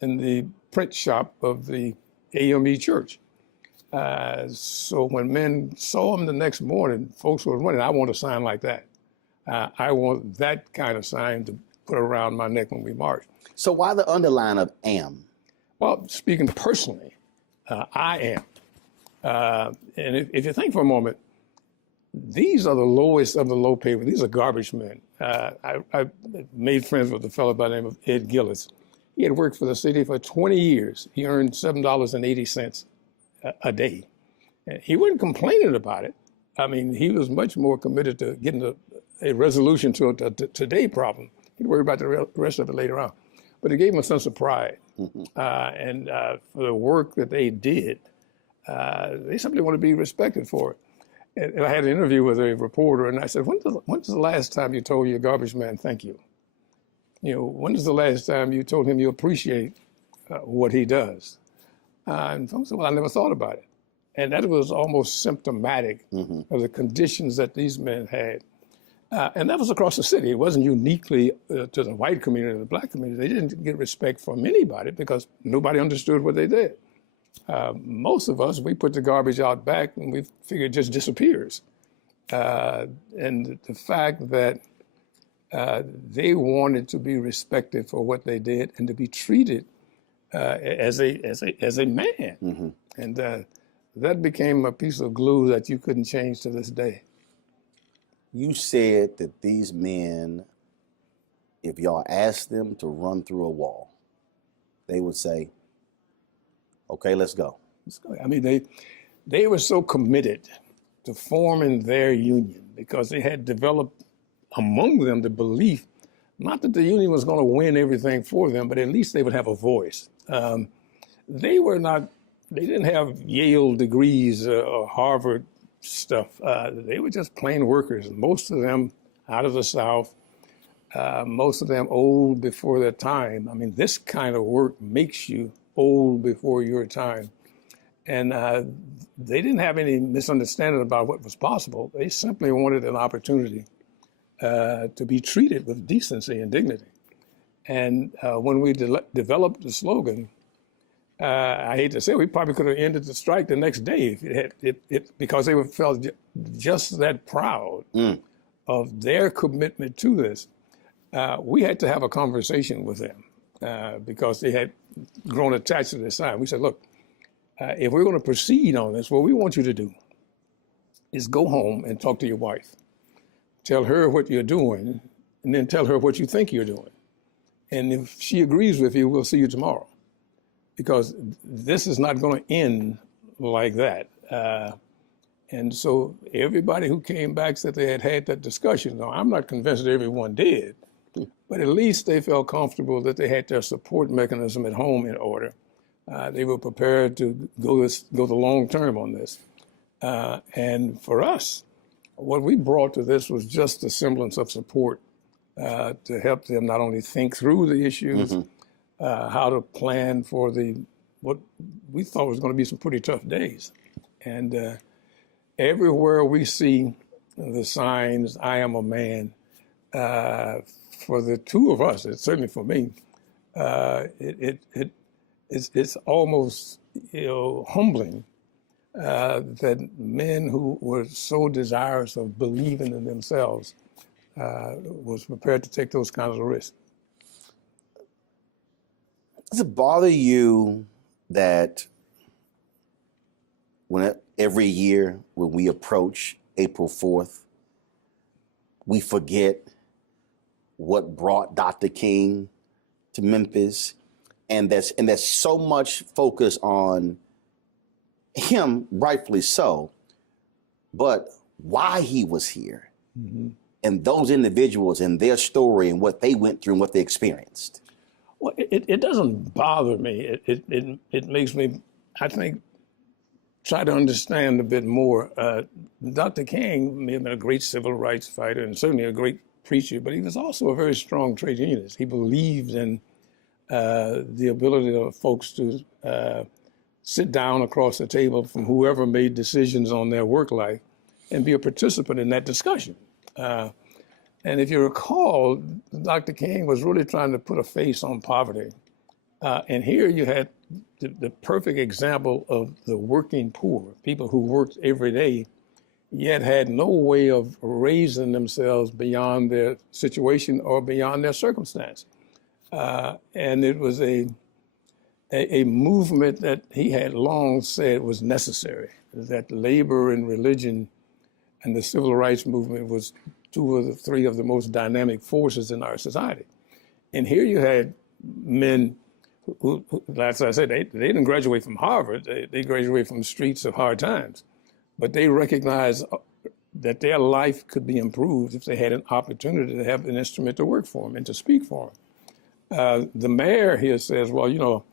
in the print shop of the AME church. So when men saw them the next morning, folks were running, I want a sign like that. I want that kind of sign to put around my neck when we march. So why the underline of am? Well, speaking personally, I am. And if you think for a moment, these are the lowest of the low paid. These are garbage men. I made friends with a fellow by the name of Ed Gillis. He had worked for the city for 20 years. He earned $7.80 a day. And he wasn't complaining about it. I mean, he was much more committed to getting a resolution to a today problem. He'd worry about the rest of it later on. But it gave him a sense of pride. And for the work that they did, they simply want to be respected for it. And I had an interview with a reporter, and I said, when's the last time you told your garbage man thank you? You know, when is the last time you told him you appreciate what he does? And folks said, well, I never thought about it. And that was almost symptomatic of the conditions that these men had. And that was across the city. It wasn't uniquely to the white community or the black community. They didn't get respect from anybody because nobody understood what they did. Most of us, we put the garbage out back and we figure it just disappears. And the fact that they wanted to be respected for what they did and to be treated as a man. And that became a piece of glue that you couldn't change to this day. You said that these men, if y'all asked them to run through a wall, they would say, okay, let's go. Let's go. I mean, they were so committed to forming their union because they had developed among them the belief Not that the union was going to win everything for them, but at least they would have a voice. They didn't have Yale degrees or Harvard stuff. They were just plain workers. Most of them out of the South, most of them old before their time. I mean, this kind of work makes you old before your time. And they didn't have any misunderstanding about what was possible. They simply wanted an opportunity to be treated with decency and dignity. And when we developed the slogan, I hate to say, we probably could have ended the strike the next day because they felt just that proud of their commitment to this. We had to have a conversation with them because they had grown attached to their side. We said, look, if we're going to proceed on this, what we want you to do is go home and talk to your wife. Tell her what you're doing, and then tell her what you think you're doing. And if she agrees with you, we'll see you tomorrow. Because this is not going to end like that. And so everybody who came back said they had had that discussion. Now, I'm not convinced that everyone did, but at least they felt comfortable that they had their support mechanism at home in order. They were prepared to go the long term on this. And for us, what we brought to this was just a semblance of support to help them not only think through the issues, how to plan for what we thought was going to be some pretty tough days. And everywhere we see the signs, I am a man, for the two of us, it's certainly for me, it's almost humbling that men who were so desirous of believing in themselves was prepared to take those kinds of risks. Does it bother you that every year when we approach April 4th, we forget what brought Dr. King to Memphis, and there's so much focus on him, rightfully so, but why he was here, and those individuals and their story and what they went through and what they experienced? Well, it doesn't bother me. It makes me, I think, try to understand a bit more. Dr. King may have been a great civil rights fighter and certainly a great preacher, but he was also a very strong trade unionist. He believed in the ability of folks to sit down across the table from whoever made decisions on their work life and be a participant in that discussion. And if you recall, Dr. King was really trying to put a face on poverty. And here you had the perfect example of the working poor, people who worked every day, yet had no way of raising themselves beyond their situation or beyond their circumstance. And it was a movement that he had long said was necessary, that labor and religion and the civil rights movement was two of the three of the most dynamic forces in our society. And here you had men who as I said, they didn't graduate from Harvard, they graduated from the streets of hard times, but they recognized that their life could be improved if they had an opportunity to have an instrument to work for them and to speak for them. The mayor here says, well,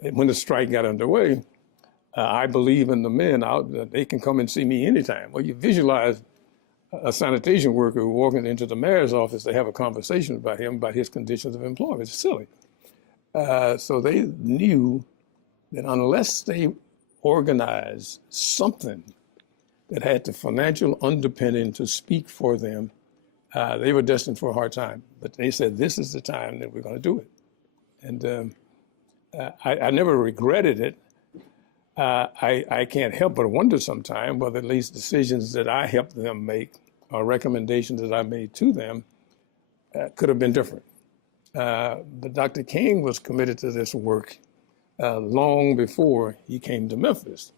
when the strike got underway, I believe in the men out, they can come and see me anytime. Well, you visualize a sanitation worker walking into the mayor's office to have a conversation about him, about his conditions of employment. It's silly. So they knew that unless they organized something that had the financial underpinning to speak for them, they were destined for a hard time. But they said, this is the time that we're going to do it. And I never regretted it. I can't help but wonder sometimes whether at least decisions that I helped them make or recommendations that I made to them could have been different. But Dr. King was committed to this work long before he came to Memphis.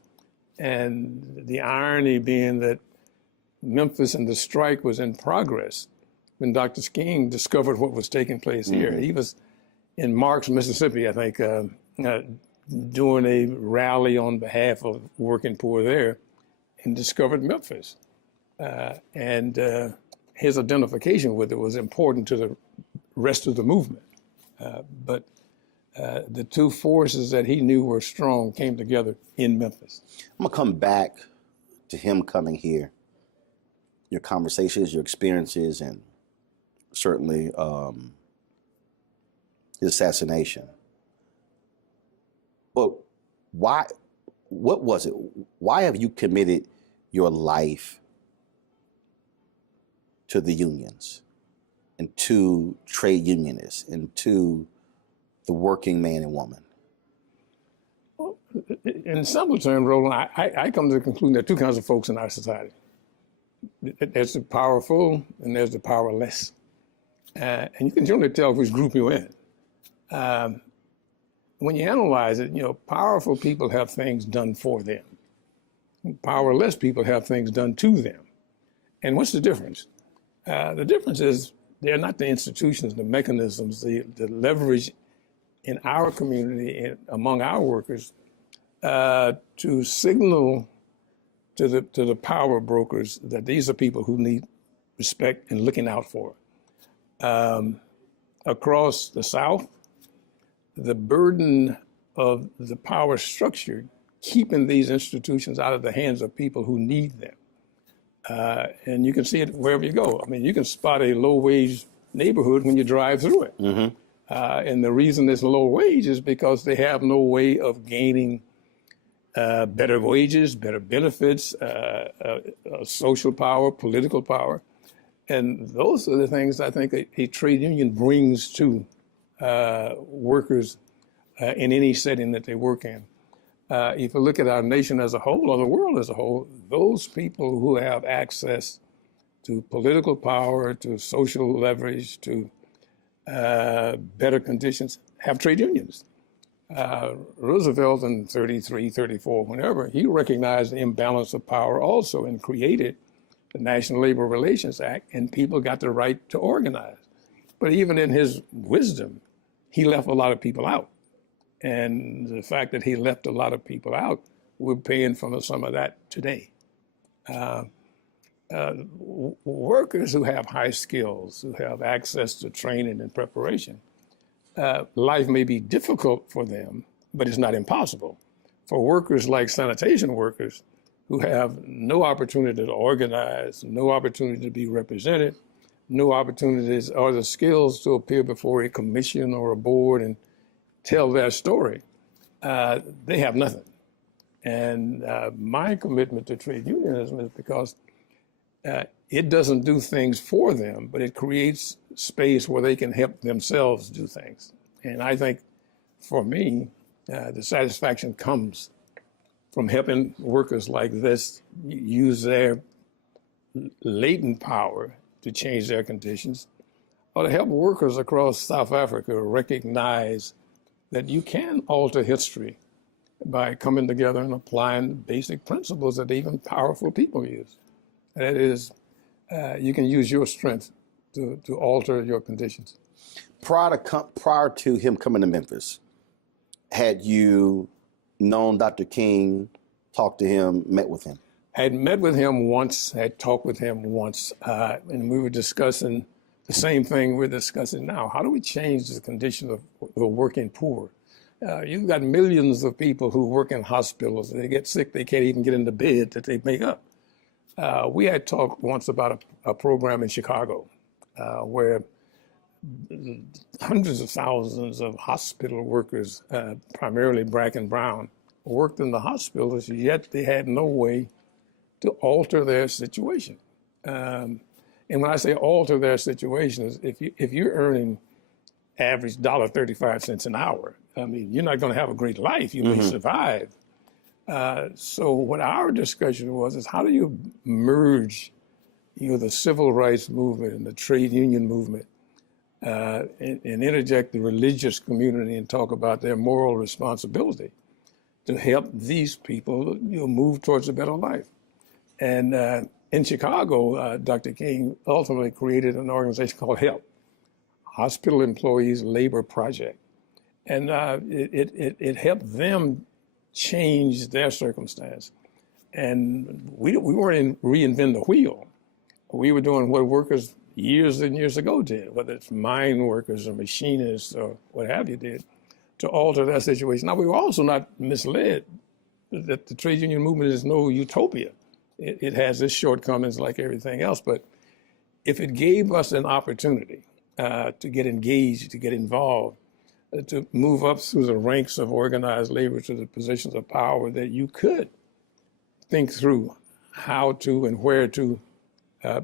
And the irony being that Memphis and the strike was in progress when Dr. King discovered what was taking place here. He was in Marks, Mississippi, I think, doing a rally on behalf of working poor there, and discovered Memphis. And his identification with it was important to the rest of the movement. But the two forces that he knew were strong came together in Memphis. I'm going to come back to him coming here, your conversations, your experiences, and certainly his assassination. But why? What was it? Why have you committed your life to the unions and to trade unionists and to the working man and woman? Well, in simple terms, Roland, I come to the conclusion there are two kinds of folks in our society. There's the powerful and there's the powerless. And you can generally tell which group you're in. When you analyze it, powerful people have things done for them. Powerless people have things done to them. And what's the difference? The difference is they're not the institutions, the mechanisms, the leverage in our community and among our workers to signal to the power brokers that these are people who need respect and looking out for. Across the South, the burden of the power structure keeping these institutions out of the hands of people who need them. And you can see it wherever you go. I mean, you can spot a low-wage neighborhood when you drive through it. Mm-hmm. And the reason it's low wage is because they have no way of gaining better wages, better benefits, social power, political power. And those are the things I think a trade union brings to workers in any setting that they work in. If you look at our nation as a whole or the world as a whole, those people who have access to political power, to social leverage, to better conditions, have trade unions. Roosevelt in 33, 34, whenever, he recognized the imbalance of power also and created the National Labor Relations Act, and people got the right to organize. But even in his wisdom, he left a lot of people out. And the fact that he left a lot of people out, we're paying for some of that today. Workers who have high skills, who have access to training and preparation, life may be difficult for them, but it's not impossible. For workers like sanitation workers who have no opportunity to organize, no opportunity to be represented, no opportunities or the skills to appear before a commission or a board and tell their story, they have nothing. And my commitment to trade unionism is because it doesn't do things for them, but it creates space where they can help themselves do things. And I think, for me, the satisfaction comes from helping workers like this use their latent power to change their conditions, or to help workers across South Africa recognize that you can alter history by coming together and applying basic principles that even powerful people use. That is, you can use your strength to alter your conditions. Prior to him coming to Memphis, had you known Dr. King, talked to him, met with him? Had met with him once, had talked with him once, and we were discussing the same thing we're discussing now. How do we change the condition of the working poor? You've got millions of people who work in hospitals. They get sick, they can't even get into bed that they make up. We had talked once about a program in Chicago where hundreds of thousands of hospital workers, primarily black and brown, worked in the hospitals, yet they had no way to alter their situation. And when I say alter their situation, is if you're earning average $1.35 an hour, I mean, you're not going to have a great life. You may survive. So what our discussion was is how do you merge, the civil rights movement and the trade union movement, and interject the religious community and talk about their moral responsibility to help these people, move towards a better life. And in Chicago, Dr. King ultimately created an organization called HELP, Hospital Employees Labor Project. And it helped them change their circumstance. And we weren't reinventing the wheel. We were doing what workers years and years ago did, whether it's mine workers or machinists or what have you did, to alter that situation. Now, we were also not misled that the trade union movement is no utopia. It has its shortcomings like everything else, but if it gave us an opportunity to get engaged, to get involved, to move up through the ranks of organized labor to the positions of power, that you could think through how to and where to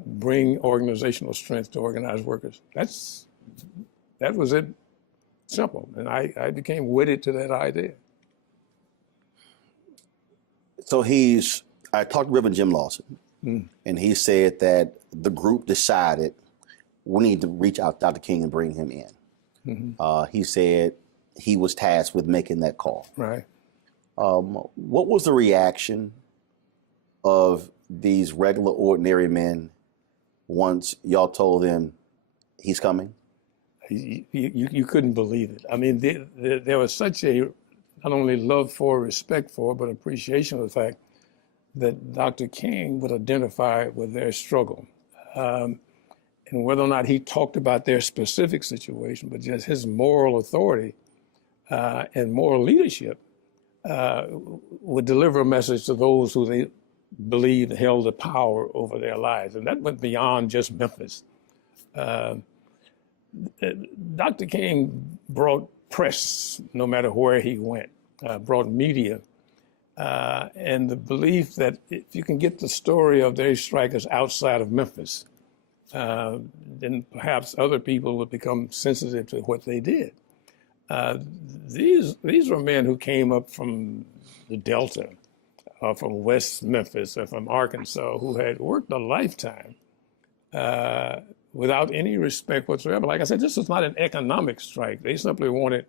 bring organizational strength to organized workers. That was it, simple. And I became wedded to that idea. So I talked to Reverend Jim Lawson, and he said that the group decided we need to reach out to Dr. King and bring him in. He said he was tasked with making that call. Right. What was the reaction of these regular, ordinary men once y'all told them he's coming? You couldn't believe it. I mean, there was such a not only love for, respect for, but appreciation of the fact that Dr. King would identify with their struggle. And whether or not he talked about their specific situation, but just his moral authority and moral leadership would deliver a message to those who they believed held the power over their lives. And that went beyond just Memphis. Dr. King brought press no matter where he went, brought media, and the belief that if you can get the story of their strikers outside of Memphis, then perhaps other people would become sensitive to what they did. These were men who came up from the Delta, or from West Memphis, or from Arkansas, who had worked a lifetime without any respect whatsoever. Like I said, this was not an economic strike. They simply wanted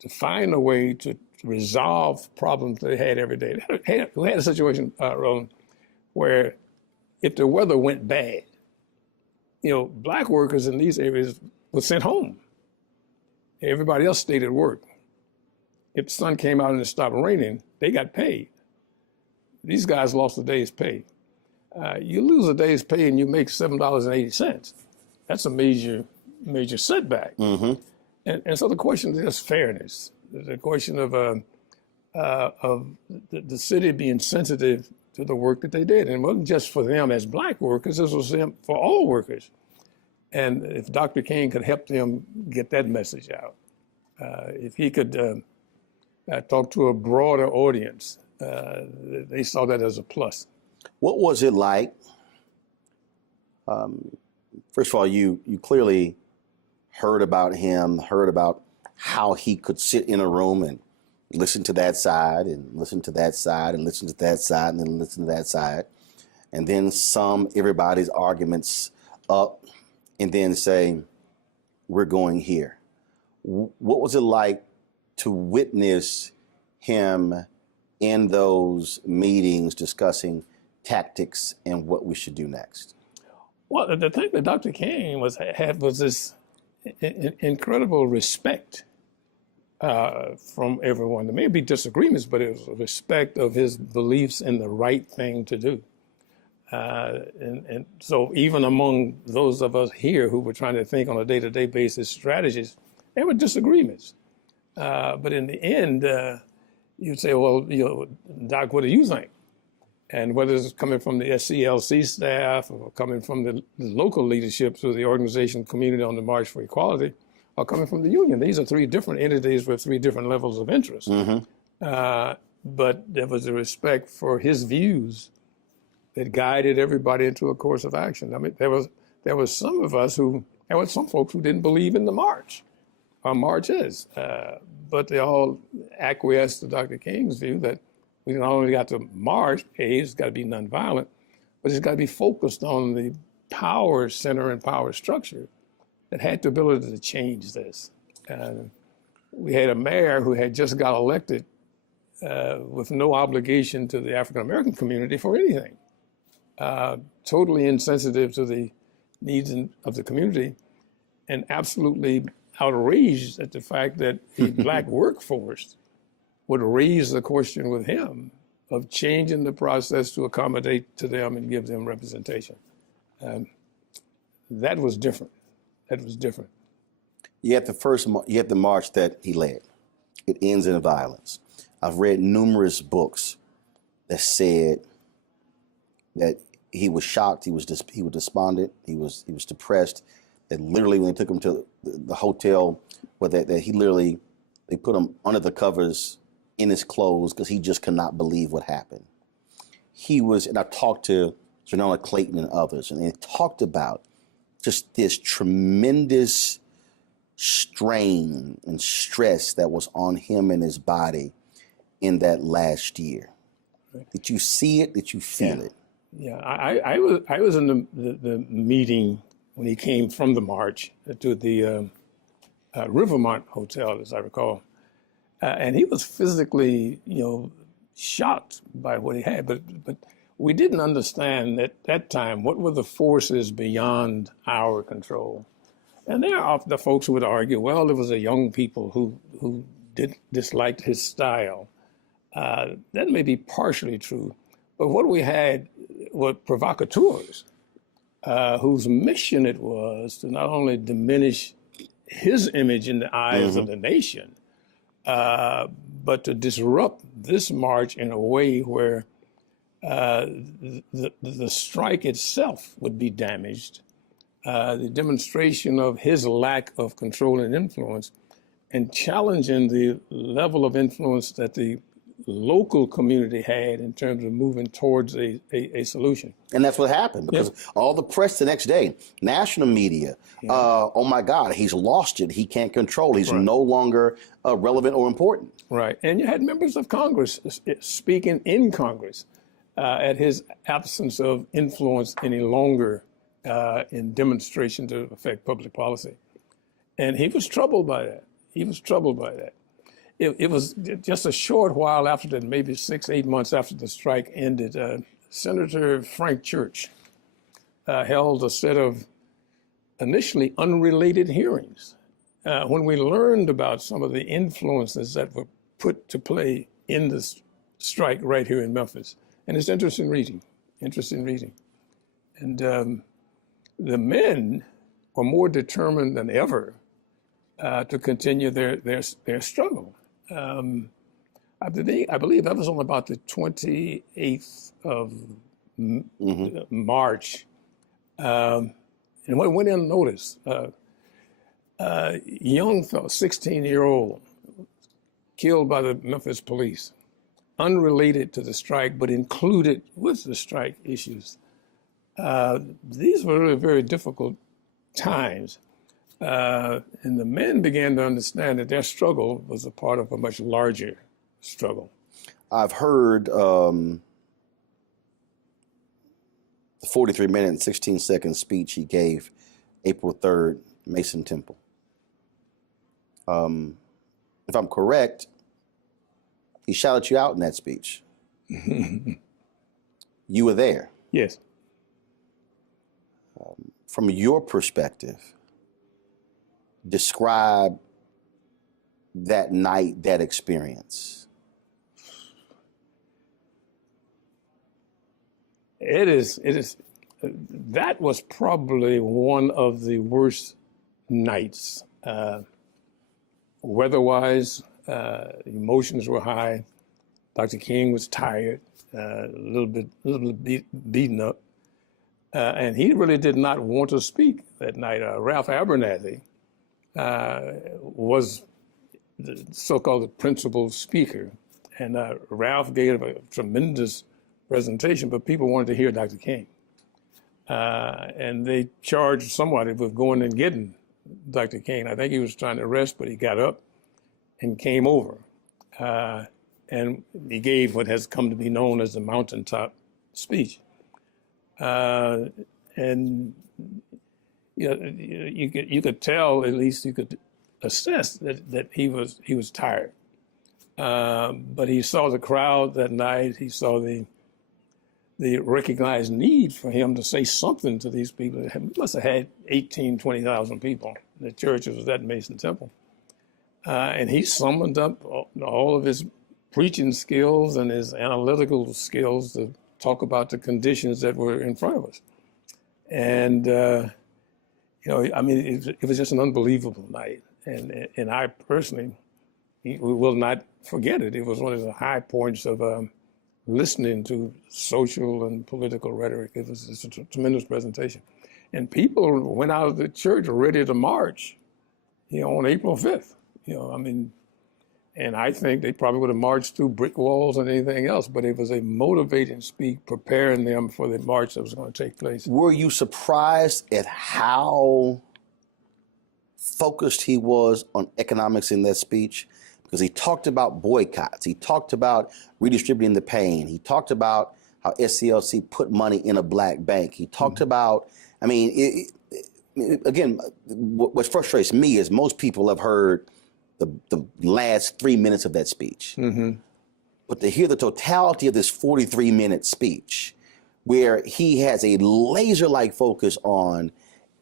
to find a way to resolve problems they had every day. We had a situation, Roland, where if the weather went bad, black workers in these areas were sent home. Everybody else stayed at work. If the sun came out and it stopped raining, they got paid. These guys lost a day's pay. You lose a day's pay and you make $7.80. That's a major setback. And so the question is fairness. The question of the city being sensitive to the work that they did. And it wasn't just for them as black workers, this was them for all workers. And if Dr. King could help them get that message out, if he could talk to a broader audience, they saw that as a plus. What was it like? First of all, you clearly heard about him, heard about how he could sit in a room and listen to that side and listen to that side and listen to that side and then listen to that side, and then sum everybody's arguments up and then say, we're going here. What was it like to witness him in those meetings discussing tactics and what we should do next? Well, the thing that Dr. King had was this incredible respect from everyone. There may be disagreements, but it was a respect of his beliefs in the right thing to do. And so even among those of us here who were trying to think on a day-to-day basis strategies, there were disagreements. But in the end, you'd say, well, Doc, what do you think? And whether it's coming from the SCLC staff or coming from the local leadership through the organization Community on the March for Equality, or coming from the union. These are three different entities with three different levels of interest. But there was a respect for his views that guided everybody into a course of action. I mean, there was some of us there were some folks who didn't believe in the march, or marches, but they all acquiesced to Dr. King's view that we not only got to march, it's got to be nonviolent, but it's got to be focused on the power center and power structure that had the ability to change this. We had a mayor who had just got elected with no obligation to the African-American community for anything, totally insensitive to the needs of the community, and absolutely outraged at the fact that the black workforce would raise the question with him of changing the process to accommodate to them and give them representation. that was different. That was different. You had the march that he led. It ends in violence. I've read numerous books that said that he was shocked, he was despondent, he was depressed. That literally, when they took him to the hotel, that they put him under the covers in his clothes because he just could not believe what happened. And I talked to Janella Clayton and others, and they talked about just this tremendous strain and stress that was on him and his body in that last year. Right. Did you see it? Did you feel it? Yeah, I was in the meeting when he came from the march to the Rivermont Hotel, as I recall, and he was physically, shocked by what he had, but we didn't understand at that time what were the forces beyond our control. And there are the folks who would argue, well, there was a young people who disliked his style. That may be partially true, but what we had were provocateurs whose mission it was to not only diminish his image in the eyes of the nation, but to disrupt this march in a way where the strike itself would be damaged, the demonstration of his lack of control and influence, and challenging the level of influence that the local community had in terms of moving towards a solution. And that's what happened, because all the press the next day, national media, oh my God, he's lost it. He can't control. He's no longer relevant or important. Right. And you had members of Congress speaking in Congress at his absence of influence any longer in demonstration to affect public policy. And he was troubled by that. It was just a short while after that, maybe 6-8 months after the strike ended, Senator Frank Church held a set of initially unrelated hearings. When we learned about some of the influences that were put to play in the strike right here in Memphis. And it's interesting reading. And the men were more determined than ever to continue their struggle. I believe that was on about the 28th of March. And what went unnoticed, young fellow, 16-year-old, killed by the Memphis police, unrelated to the strike, but included with the strike issues. These were really very difficult times. And the men began to understand that their struggle was a part of a much larger struggle. I've heard the 43-minute and 16-second speech he gave April 3rd, Mason Temple. If I'm correct, he shouted you out in that speech. You were there. Yes. From your perspective, describe that night, that experience. It is, that was probably one of the worst nights. Weather-wise, emotions were high. Dr. King was tired, a little bit beaten up. And he really did not want to speak that night. Ralph Abernathy was the so-called principal speaker. And Ralph gave a tremendous presentation, but people wanted to hear Dr. King. And they charged somebody with going and getting Dr. King. I think he was trying to rest, but he got up and came over. And he gave what has come to be known as the mountaintop speech. And you could tell, at least you could assess that he was tired. But he saw the crowd that night. He saw the recognized need for him to say something to these people. He must have had 18,000, 20,000 people. The church was at Mason Temple. And he summoned up all of his preaching skills and his analytical skills to talk about the conditions that were in front of us. And I mean, it was just an unbelievable night. And I personally, we will not forget it. It was one of the high points of listening to social and political rhetoric. It was just a tremendous presentation. And people went out of the church ready to march, on April 5th. And I think they probably would have marched through brick walls and anything else, but it was a motivating speech preparing them for the march that was going to take place. Were you surprised at how focused he was on economics in that speech? Because he talked about boycotts. He talked about redistributing the pain. He talked about how SCLC put money in a black bank. He talked about, again, what frustrates me is most people have heard the last 3 minutes of that speech. Mm-hmm. But to hear the totality of this 43-minute speech, where he has a laser-like focus on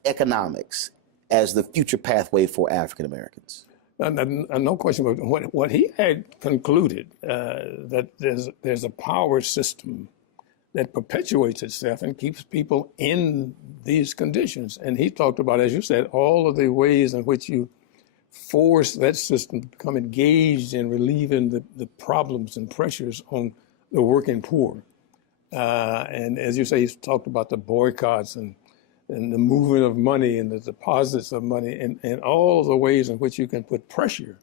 economics as the future pathway for African Americans. No question about what he had concluded, that there's a power system that perpetuates itself and keeps people in these conditions. And he talked about, as you said, all of the ways in which you force that system to become engaged in relieving the problems and pressures on the working poor. And as you say, he's talked about the boycotts and the movement of money and the deposits of money and all the ways in which you can put pressure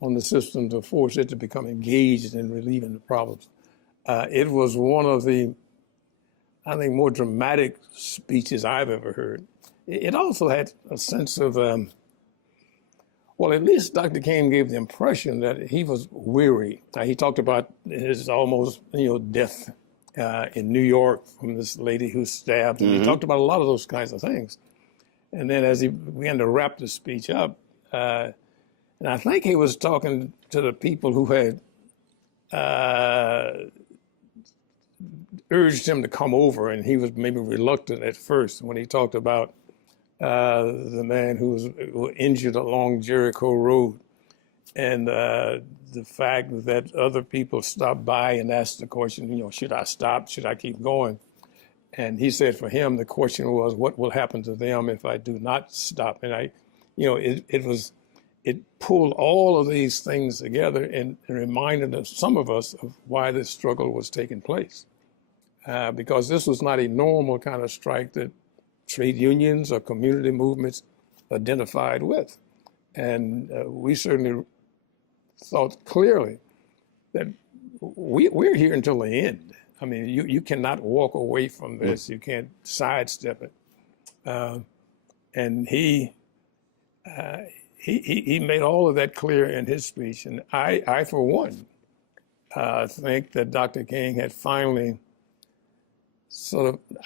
on the system to force it to become engaged in relieving the problems. It was one of the, I think, more dramatic speeches I've ever heard. It also had a sense of, well, at least Dr. King gave the impression that he was weary. He talked about his almost, death in New York from this lady who stabbed him. Mm-hmm. He talked about a lot of those kinds of things. And then as he began to wrap the speech up, and I think he was talking to the people who had urged him to come over, and he was maybe reluctant at first when he talked about the man who was injured along Jericho Road, and the fact that other people stopped by and asked the question, should I stop? Should I keep going? And he said for him, the question was, what will happen to them if I do not stop? And it pulled all of these things together and reminded some of us of why this struggle was taking place. Because this was not a normal kind of strike that trade unions or community movements identified with. And we certainly thought clearly that we're here until the end. I mean, you cannot walk away from this. You can't sidestep it. And he made all of that clear in his speech. And I for one, think that Dr. King had finally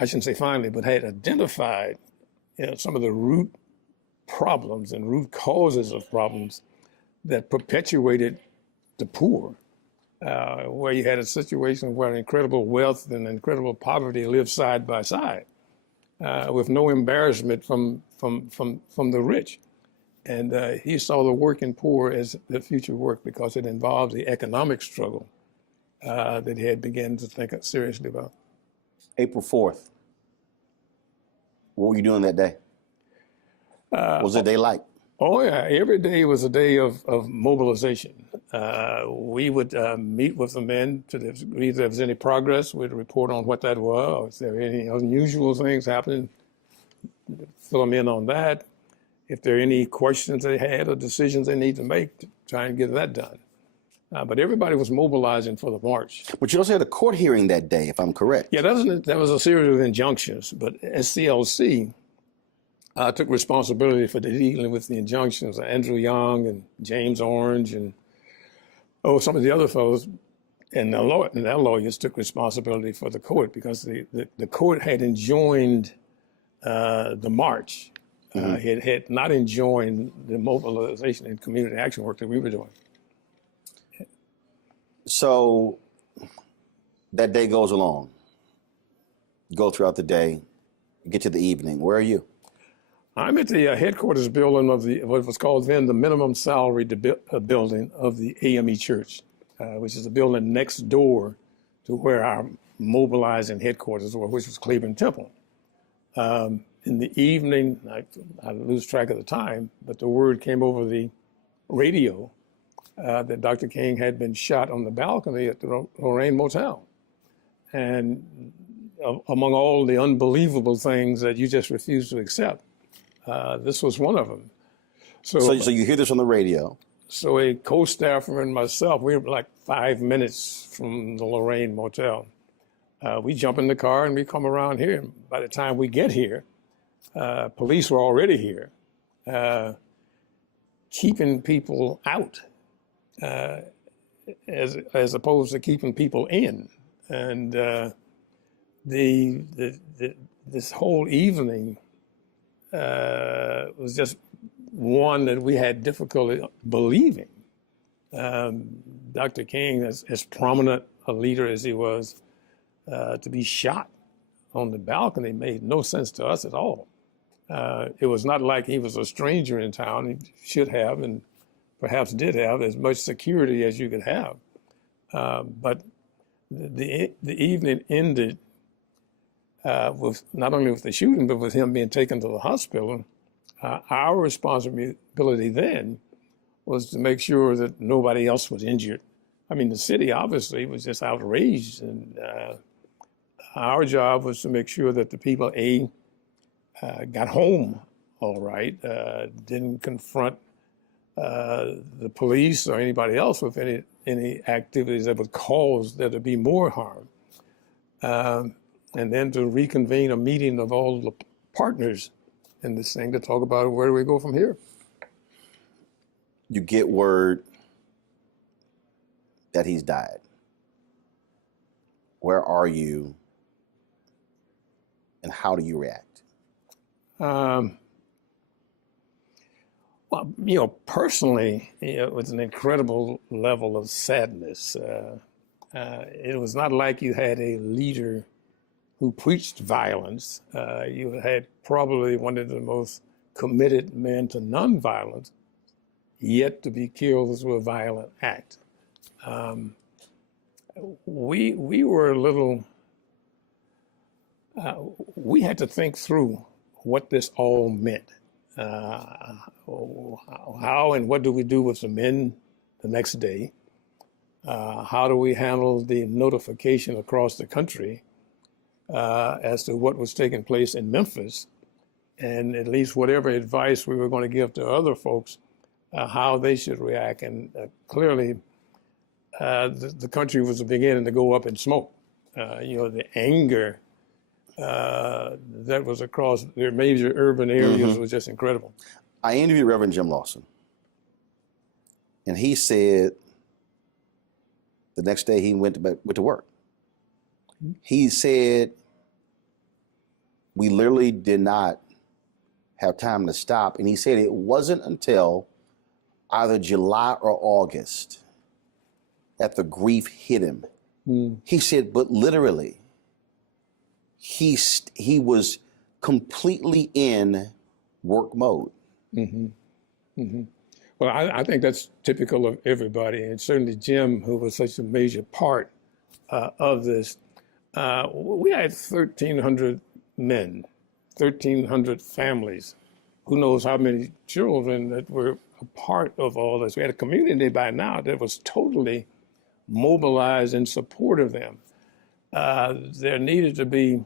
I shouldn't say finally, but had identified some of the root problems and root causes of problems that perpetuated the poor, where you had a situation where incredible wealth and incredible poverty lived side by side, with no embarrassment from the rich. And he saw the working poor as the future work because it involved the economic struggle that he had begun to think seriously about. April 4th. What were you doing that day? What was the day like? Oh, yeah. Every day was a day of mobilization. We would meet with the men to the degree if there was any progress. We'd report on what that was, or if there were any unusual things happening, fill them in on that. If there are any questions they had or decisions they need to make, to try and get that done. But everybody was mobilizing for the march. But you also had a court hearing that day, if I'm correct. Yeah, that was a series of injunctions. But SCLC took responsibility for dealing with the injunctions. Andrew Young and James Orange and some of the other fellows and their lawyers took responsibility for the court because the court had enjoined the march. Mm-hmm. It had not enjoined the mobilization and community action work that we were doing. So that day goes along. Go throughout the day, get to the evening. Where are you? I'm at the headquarters building of what was called then the minimum salary building of the AME Church, which is a building next door to where our mobilizing headquarters were, which was Cleveland Temple. in the evening, I lose track of the time, but the word came over the radio that Dr. King had been shot on the balcony at the Lorraine Motel. And among all the unbelievable things that you just refuse to accept, this was one of them. So you hear this on the radio. So a co-staffer and myself, we were like 5 minutes from the Lorraine Motel. We jump in the car and we come around here. And by the time we get here, police were already here, keeping people out as opposed to keeping people in. And this whole evening was just one that we had difficulty believing. Dr. King, as prominent a leader as he was, to be shot on the balcony made no sense to us at all. It was not like he was a stranger in town. He should have, and perhaps did have, as much security as you could have. But the evening ended with not only with the shooting, but with him being taken to the hospital. Our responsibility then was to make sure that nobody else was injured. I mean, the city obviously was just outraged, and our job was to make sure that the people, got home all right, didn't confront the police or anybody else with any activities that would cause there to be more harm. And then to reconvene a meeting of all the partners in this thing to talk about where do we go from here. You get word that he's died. Where are you and how do you react? Well, personally, it was an incredible level of sadness. It was not like you had a leader who preached violence. You had probably one of the most committed men to nonviolence, yet to be killed through a violent act. We were a little, we had to think through what this all meant. How and what do we do with the men the next day? How do we handle the notification across the country as to what was taking place in Memphis, and at least whatever advice we were going to give to other folks, how they should react. And clearly, the country was beginning to go up in smoke. The anger that was across their major urban areas was just incredible. I interviewed Reverend Jim Lawson, and he said the next day he went to work. He said, we literally did not have time to stop. And he said it wasn't until either July or August that the grief hit him. He said, but literally, he was completely in work mode. Well, I think that's typical of everybody, and certainly Jim, who was such a major part of this. We had 1,300 men, 1,300 families, who knows how many children that were a part of all this. We had a community by now that was totally mobilized in support of them. There needed to be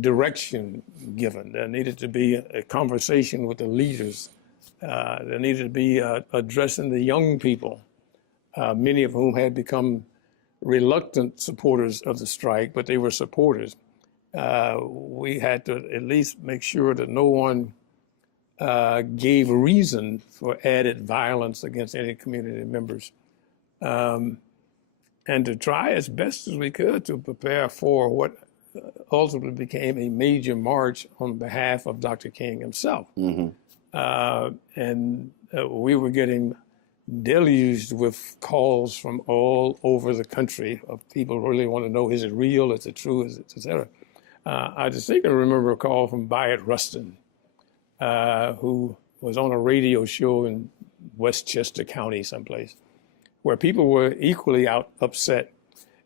direction given. There needed to be a conversation with the leaders. There needed to be addressing the young people, many of whom had become reluctant supporters of the strike, but they were supporters. We had to at least make sure that no one gave reason for added violence against any community members. And to try as best as we could to prepare for what ultimately became a major march on behalf of Dr. King himself. And we were getting deluged with calls from all over the country of people who really want to know, is it real, is it true, is it, et cetera. I distinctly remember a call from Byatt Rustin, who was on a radio show in Westchester County someplace, where people were equally upset.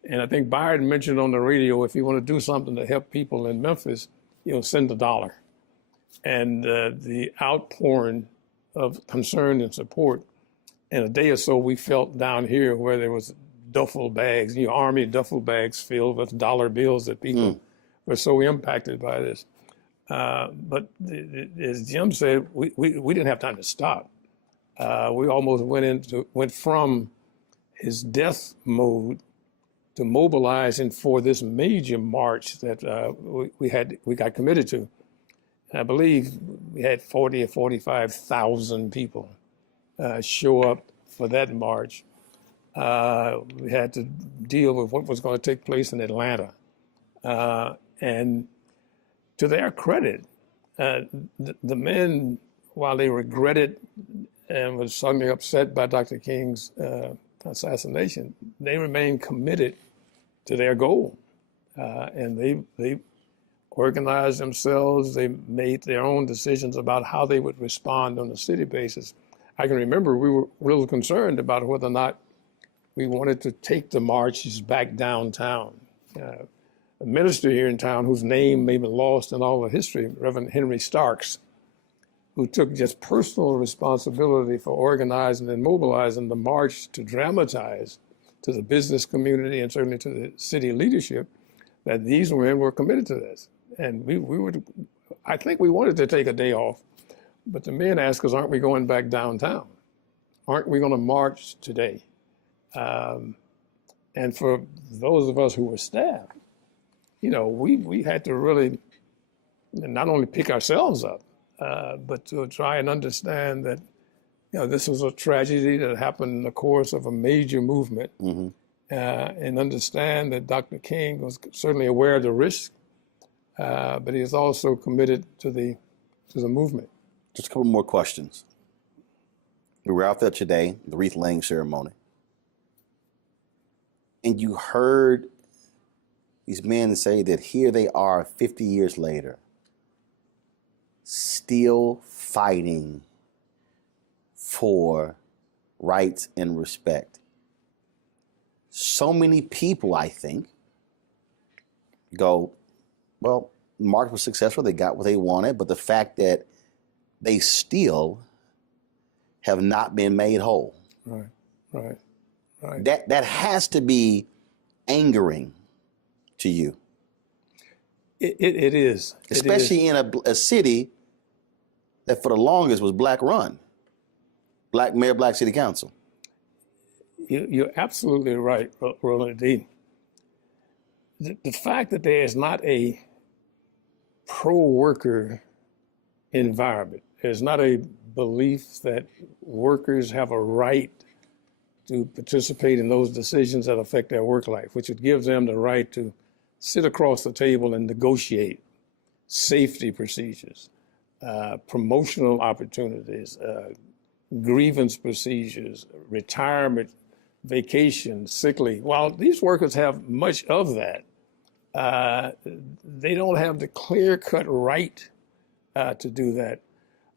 And I think Byatt mentioned on the radio, if you want to do something to help people in Memphis, send $1. and the outpouring of concern and support. In a day or so, we felt down here where there was duffel bags, Army duffel bags filled with dollar bills that people were so impacted by this. But as Jim said, we didn't have time to stop. We almost went from his death mode to mobilizing for this major march that we got committed to. And I believe we had 40 or 45,000 people show up for that march. We had to deal with what was going to take place in Atlanta. And to their credit, the men, while they regretted and was suddenly upset by Dr. King's assassination, they remained committed to their goal. And they organized themselves. They made their own decisions about how they would respond on a city basis. I can remember we were real concerned about whether or not we wanted to take the marches back downtown. A minister here in town whose name may be lost in all the history, Reverend Henry Starks, who took just personal responsibility for organizing and mobilizing the march to dramatize to the business community and certainly to the city leadership that these men were committed to this. And I think we wanted to take a day off, but the men asked us, aren't we going back downtown? Aren't we going to march today? And for those of us who were staff, we had to really not only pick ourselves up, but to try and understand that, this was a tragedy that happened in the course of a major movement, and understand that Dr. King was certainly aware of the risk, but he is also committed to the movement. Just a couple more questions. We were out there today, the wreath laying ceremony, and you heard these men say that here they are 50 years later, still fighting for rights and respect. So many people, I think, go, well, March was successful, they got what they wanted, but the fact that they still have not been made whole. Right. That has to be angering to you. It is. Especially in a city that for the longest was black run. Black mayor, black city council. You're absolutely right, Roland. The fact that there is not a pro-worker environment, there's not a belief that workers have a right to participate in those decisions that affect their work life, which would give them the right to sit across the table and negotiate safety procedures, promotional opportunities, grievance procedures, retirement, vacation, sick leave. While these workers have much of that, they don't have the clear-cut right to do that.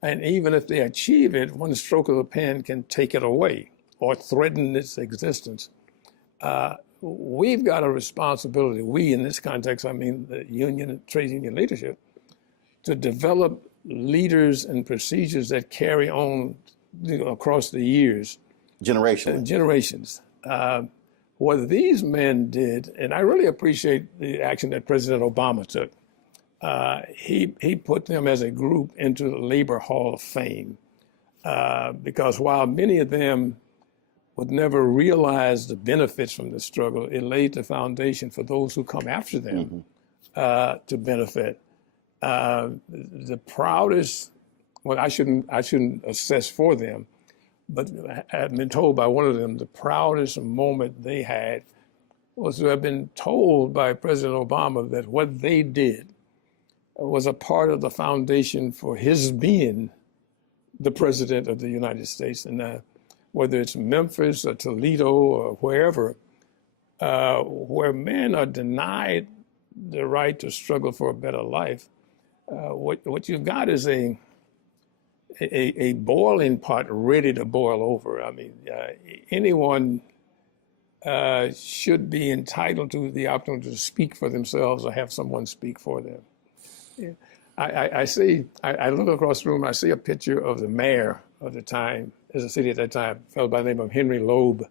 And even if they achieve it, one stroke of the pen can take it away or threaten its existence. We've got a responsibility, we in this context, I mean the union, trade union leadership, to develop leaders and procedures that carry on across the years. Generations. What these men did, and I really appreciate the action that President Obama took. He put them as a group into the Labor Hall of Fame because while many of them would never realize the benefits from the struggle, it laid the foundation for those who come after them to benefit. The proudest, well, I shouldn't assess for them, but I've been told by one of them the proudest moment they had was to have been told by President Obama that what they did was a part of the foundation for his being the president of the United States. And whether it's Memphis or Toledo or wherever, where men are denied the right to struggle for a better life, what you've got is a boiling pot ready to boil over. I mean, anyone should be entitled to the opportunity to speak for themselves or have someone speak for them. Yeah. I look across the room, I see a picture of the mayor of the time, as a city at that time, a fellow by the name of Henry Loeb,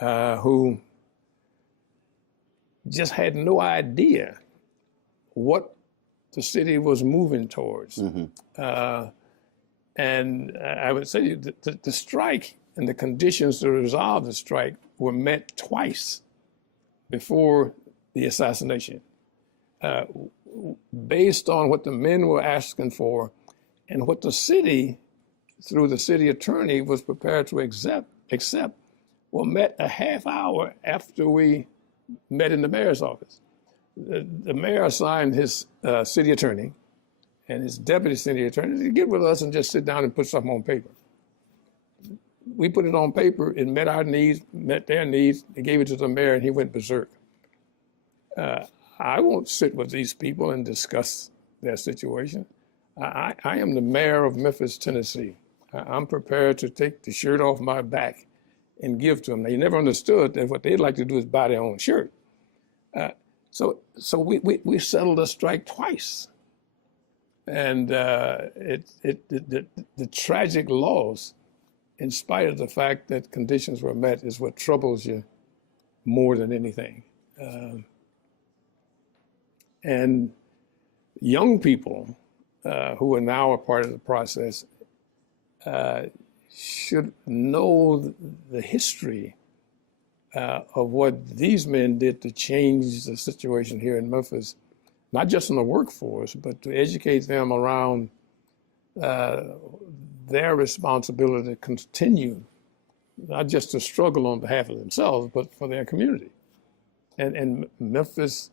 who just had no idea what the city was moving towards. And I would say the strike and the conditions to resolve the strike were met twice before the assassination, based on what the men were asking for and what the city, through the city attorney, was prepared to accept were met a half hour after we met in the mayor's office. The mayor assigned his city attorney and his deputy city attorney to get with us and just sit down and put something on paper. We put it on paper, it met our needs, met their needs, they gave it to the mayor and he went berserk. I won't sit with these people and discuss their situation. I am the mayor of Memphis, Tennessee. I'm prepared to take the shirt off my back and give to them. They never understood that what they'd like to do is buy their own shirt. So we settled a strike twice. And the tragic loss, in spite of the fact that conditions were met, is what troubles you more than anything. And young people who are now a part of the process should know the history of what these men did to change the situation here in Memphis, not just in the workforce, but to educate them around their responsibility to continue, not just to struggle on behalf of themselves, but for their community. And Memphis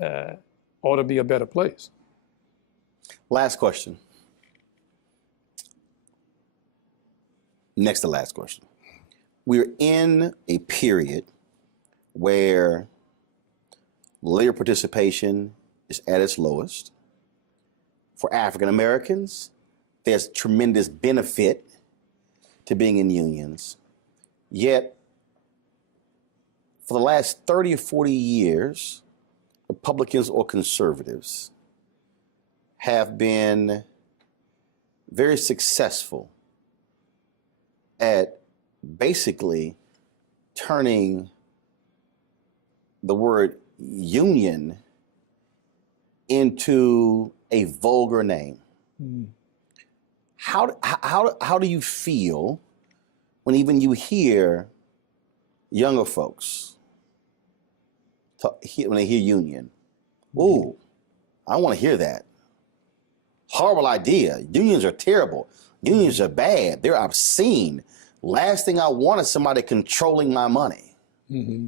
ought to be a better place. Last question. Next to last question. We're in a period where labor participation is at its lowest. For African Americans, there's tremendous benefit to being in unions. Yet, for the last 30 or 40 years, Republicans or conservatives have been very successful at basically turning the word union into a vulgar name. How do you feel when even you hear younger folks when they hear union? Ooh, I don't want to hear that. Horrible idea. Unions are terrible. Unions are bad. They're obscene. Last thing I want is somebody controlling my money. Mm-hmm.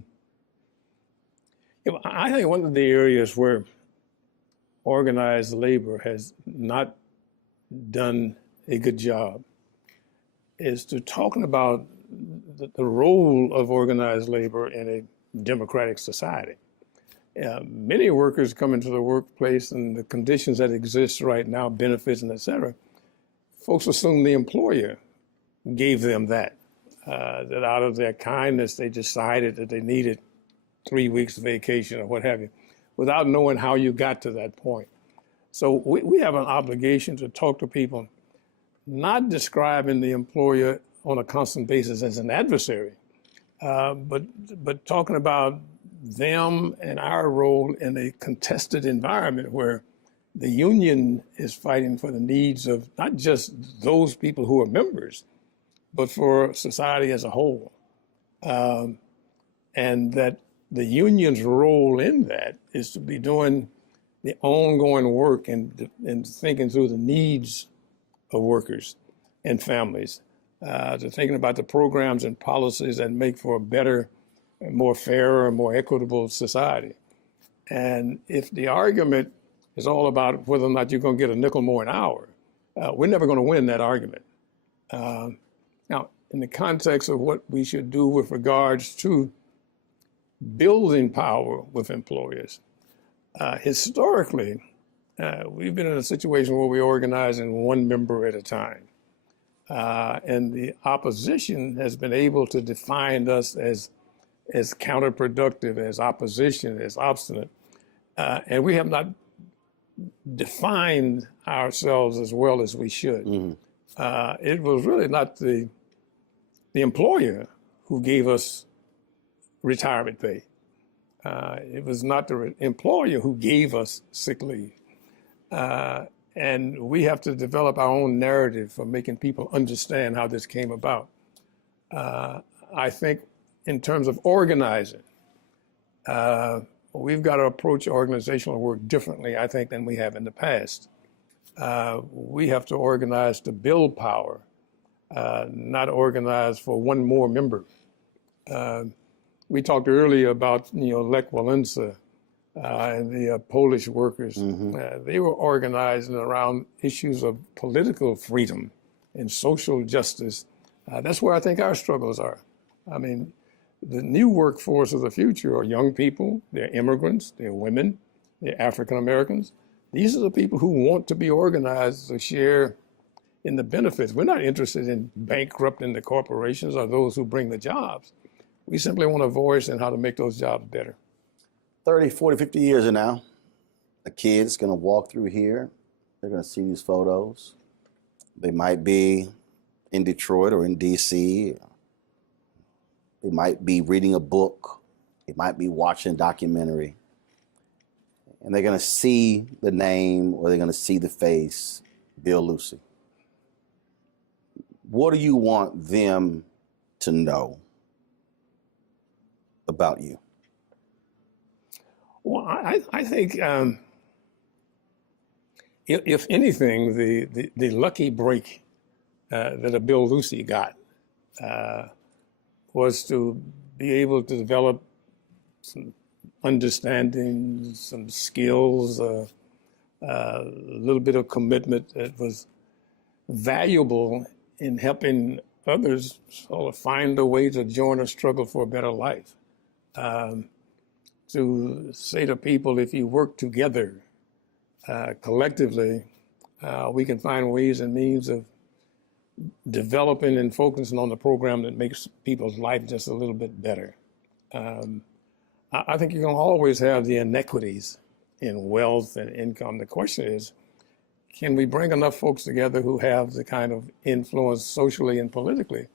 I think one of the areas where organized labor has not done a good job is to talking about the role of organized labor in a democratic society. Many workers come into the workplace and the conditions that exist right now, benefits and et cetera, folks assume the employer gave them that out of their kindness, they decided that they needed 3 weeks vacation or what have you, without knowing how you got to that point. So we have an obligation to talk to people, not describing the employer on a constant basis as an adversary, but talking about them and our role in a contested environment where the union is fighting for the needs of not just those people who are members, but for society as a whole. And that the union's role in that is to be doing the ongoing work and thinking through the needs of workers and families, to thinking about the programs and policies that make for a better, more fair, more equitable society. And if the argument is all about whether or not you're going to get a nickel more an hour, we're never going to win that argument. Now, in the context of what we should do with regards to building power with employers, historically, we've been in a situation where we organize in one member at a time. And the opposition has been able to define us as counterproductive, as opposition, as obstinate. And we have not defined ourselves as well as we should. It was really not the employer who gave us retirement pay. It was not the employer who gave us sick leave. And we have to develop our own narrative for making people understand how this came about. I think in terms of organizing, we've got to approach organizational work differently, I think, than we have in the past. We have to organize to build power, not organize for one more member. We talked earlier about, Lech Walesa and the Polish workers. They were organizing around issues of political freedom and social justice. That's where I think our struggles are. I mean, the new workforce of the future are young people, they're immigrants, they're women, they're African Americans. These are the people who want to be organized to share in the benefits. We're not interested in bankrupting the corporations or those who bring the jobs. We simply want a voice in how to make those jobs better. 30, 40, 50 years from now, a kid's going to walk through here. They're going to see these photos. They might be in Detroit or in D.C. They might be reading a book. They might be watching a documentary. And they're going to see the name or they're going to see the face, Bill Lucey. What do you want them to know about you? Well, I think if anything, the lucky break that a Bill Lucey got was to be able to develop some understanding, some skills, a little bit of commitment that was valuable in helping others sort of find a way to join a struggle for a better life. To say to people, if you work together collectively, we can find ways and means of developing and focusing on the program that makes people's life just a little bit better. I think you're going to always have the inequities in wealth and income. The question is, can we bring enough folks together who have the kind of influence socially and politically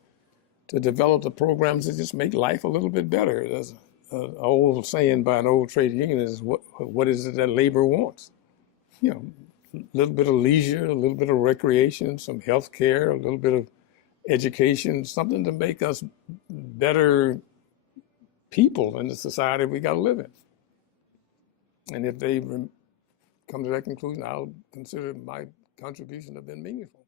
to develop the programs that just make life a little bit better? There's an old saying by an old trade union is, what is it that labor wants? A little bit of leisure, a little bit of recreation, some health care, a little bit of education, something to make us better people in the society we got to live in. And if they come to that conclusion, I'll consider my contribution to have been meaningful.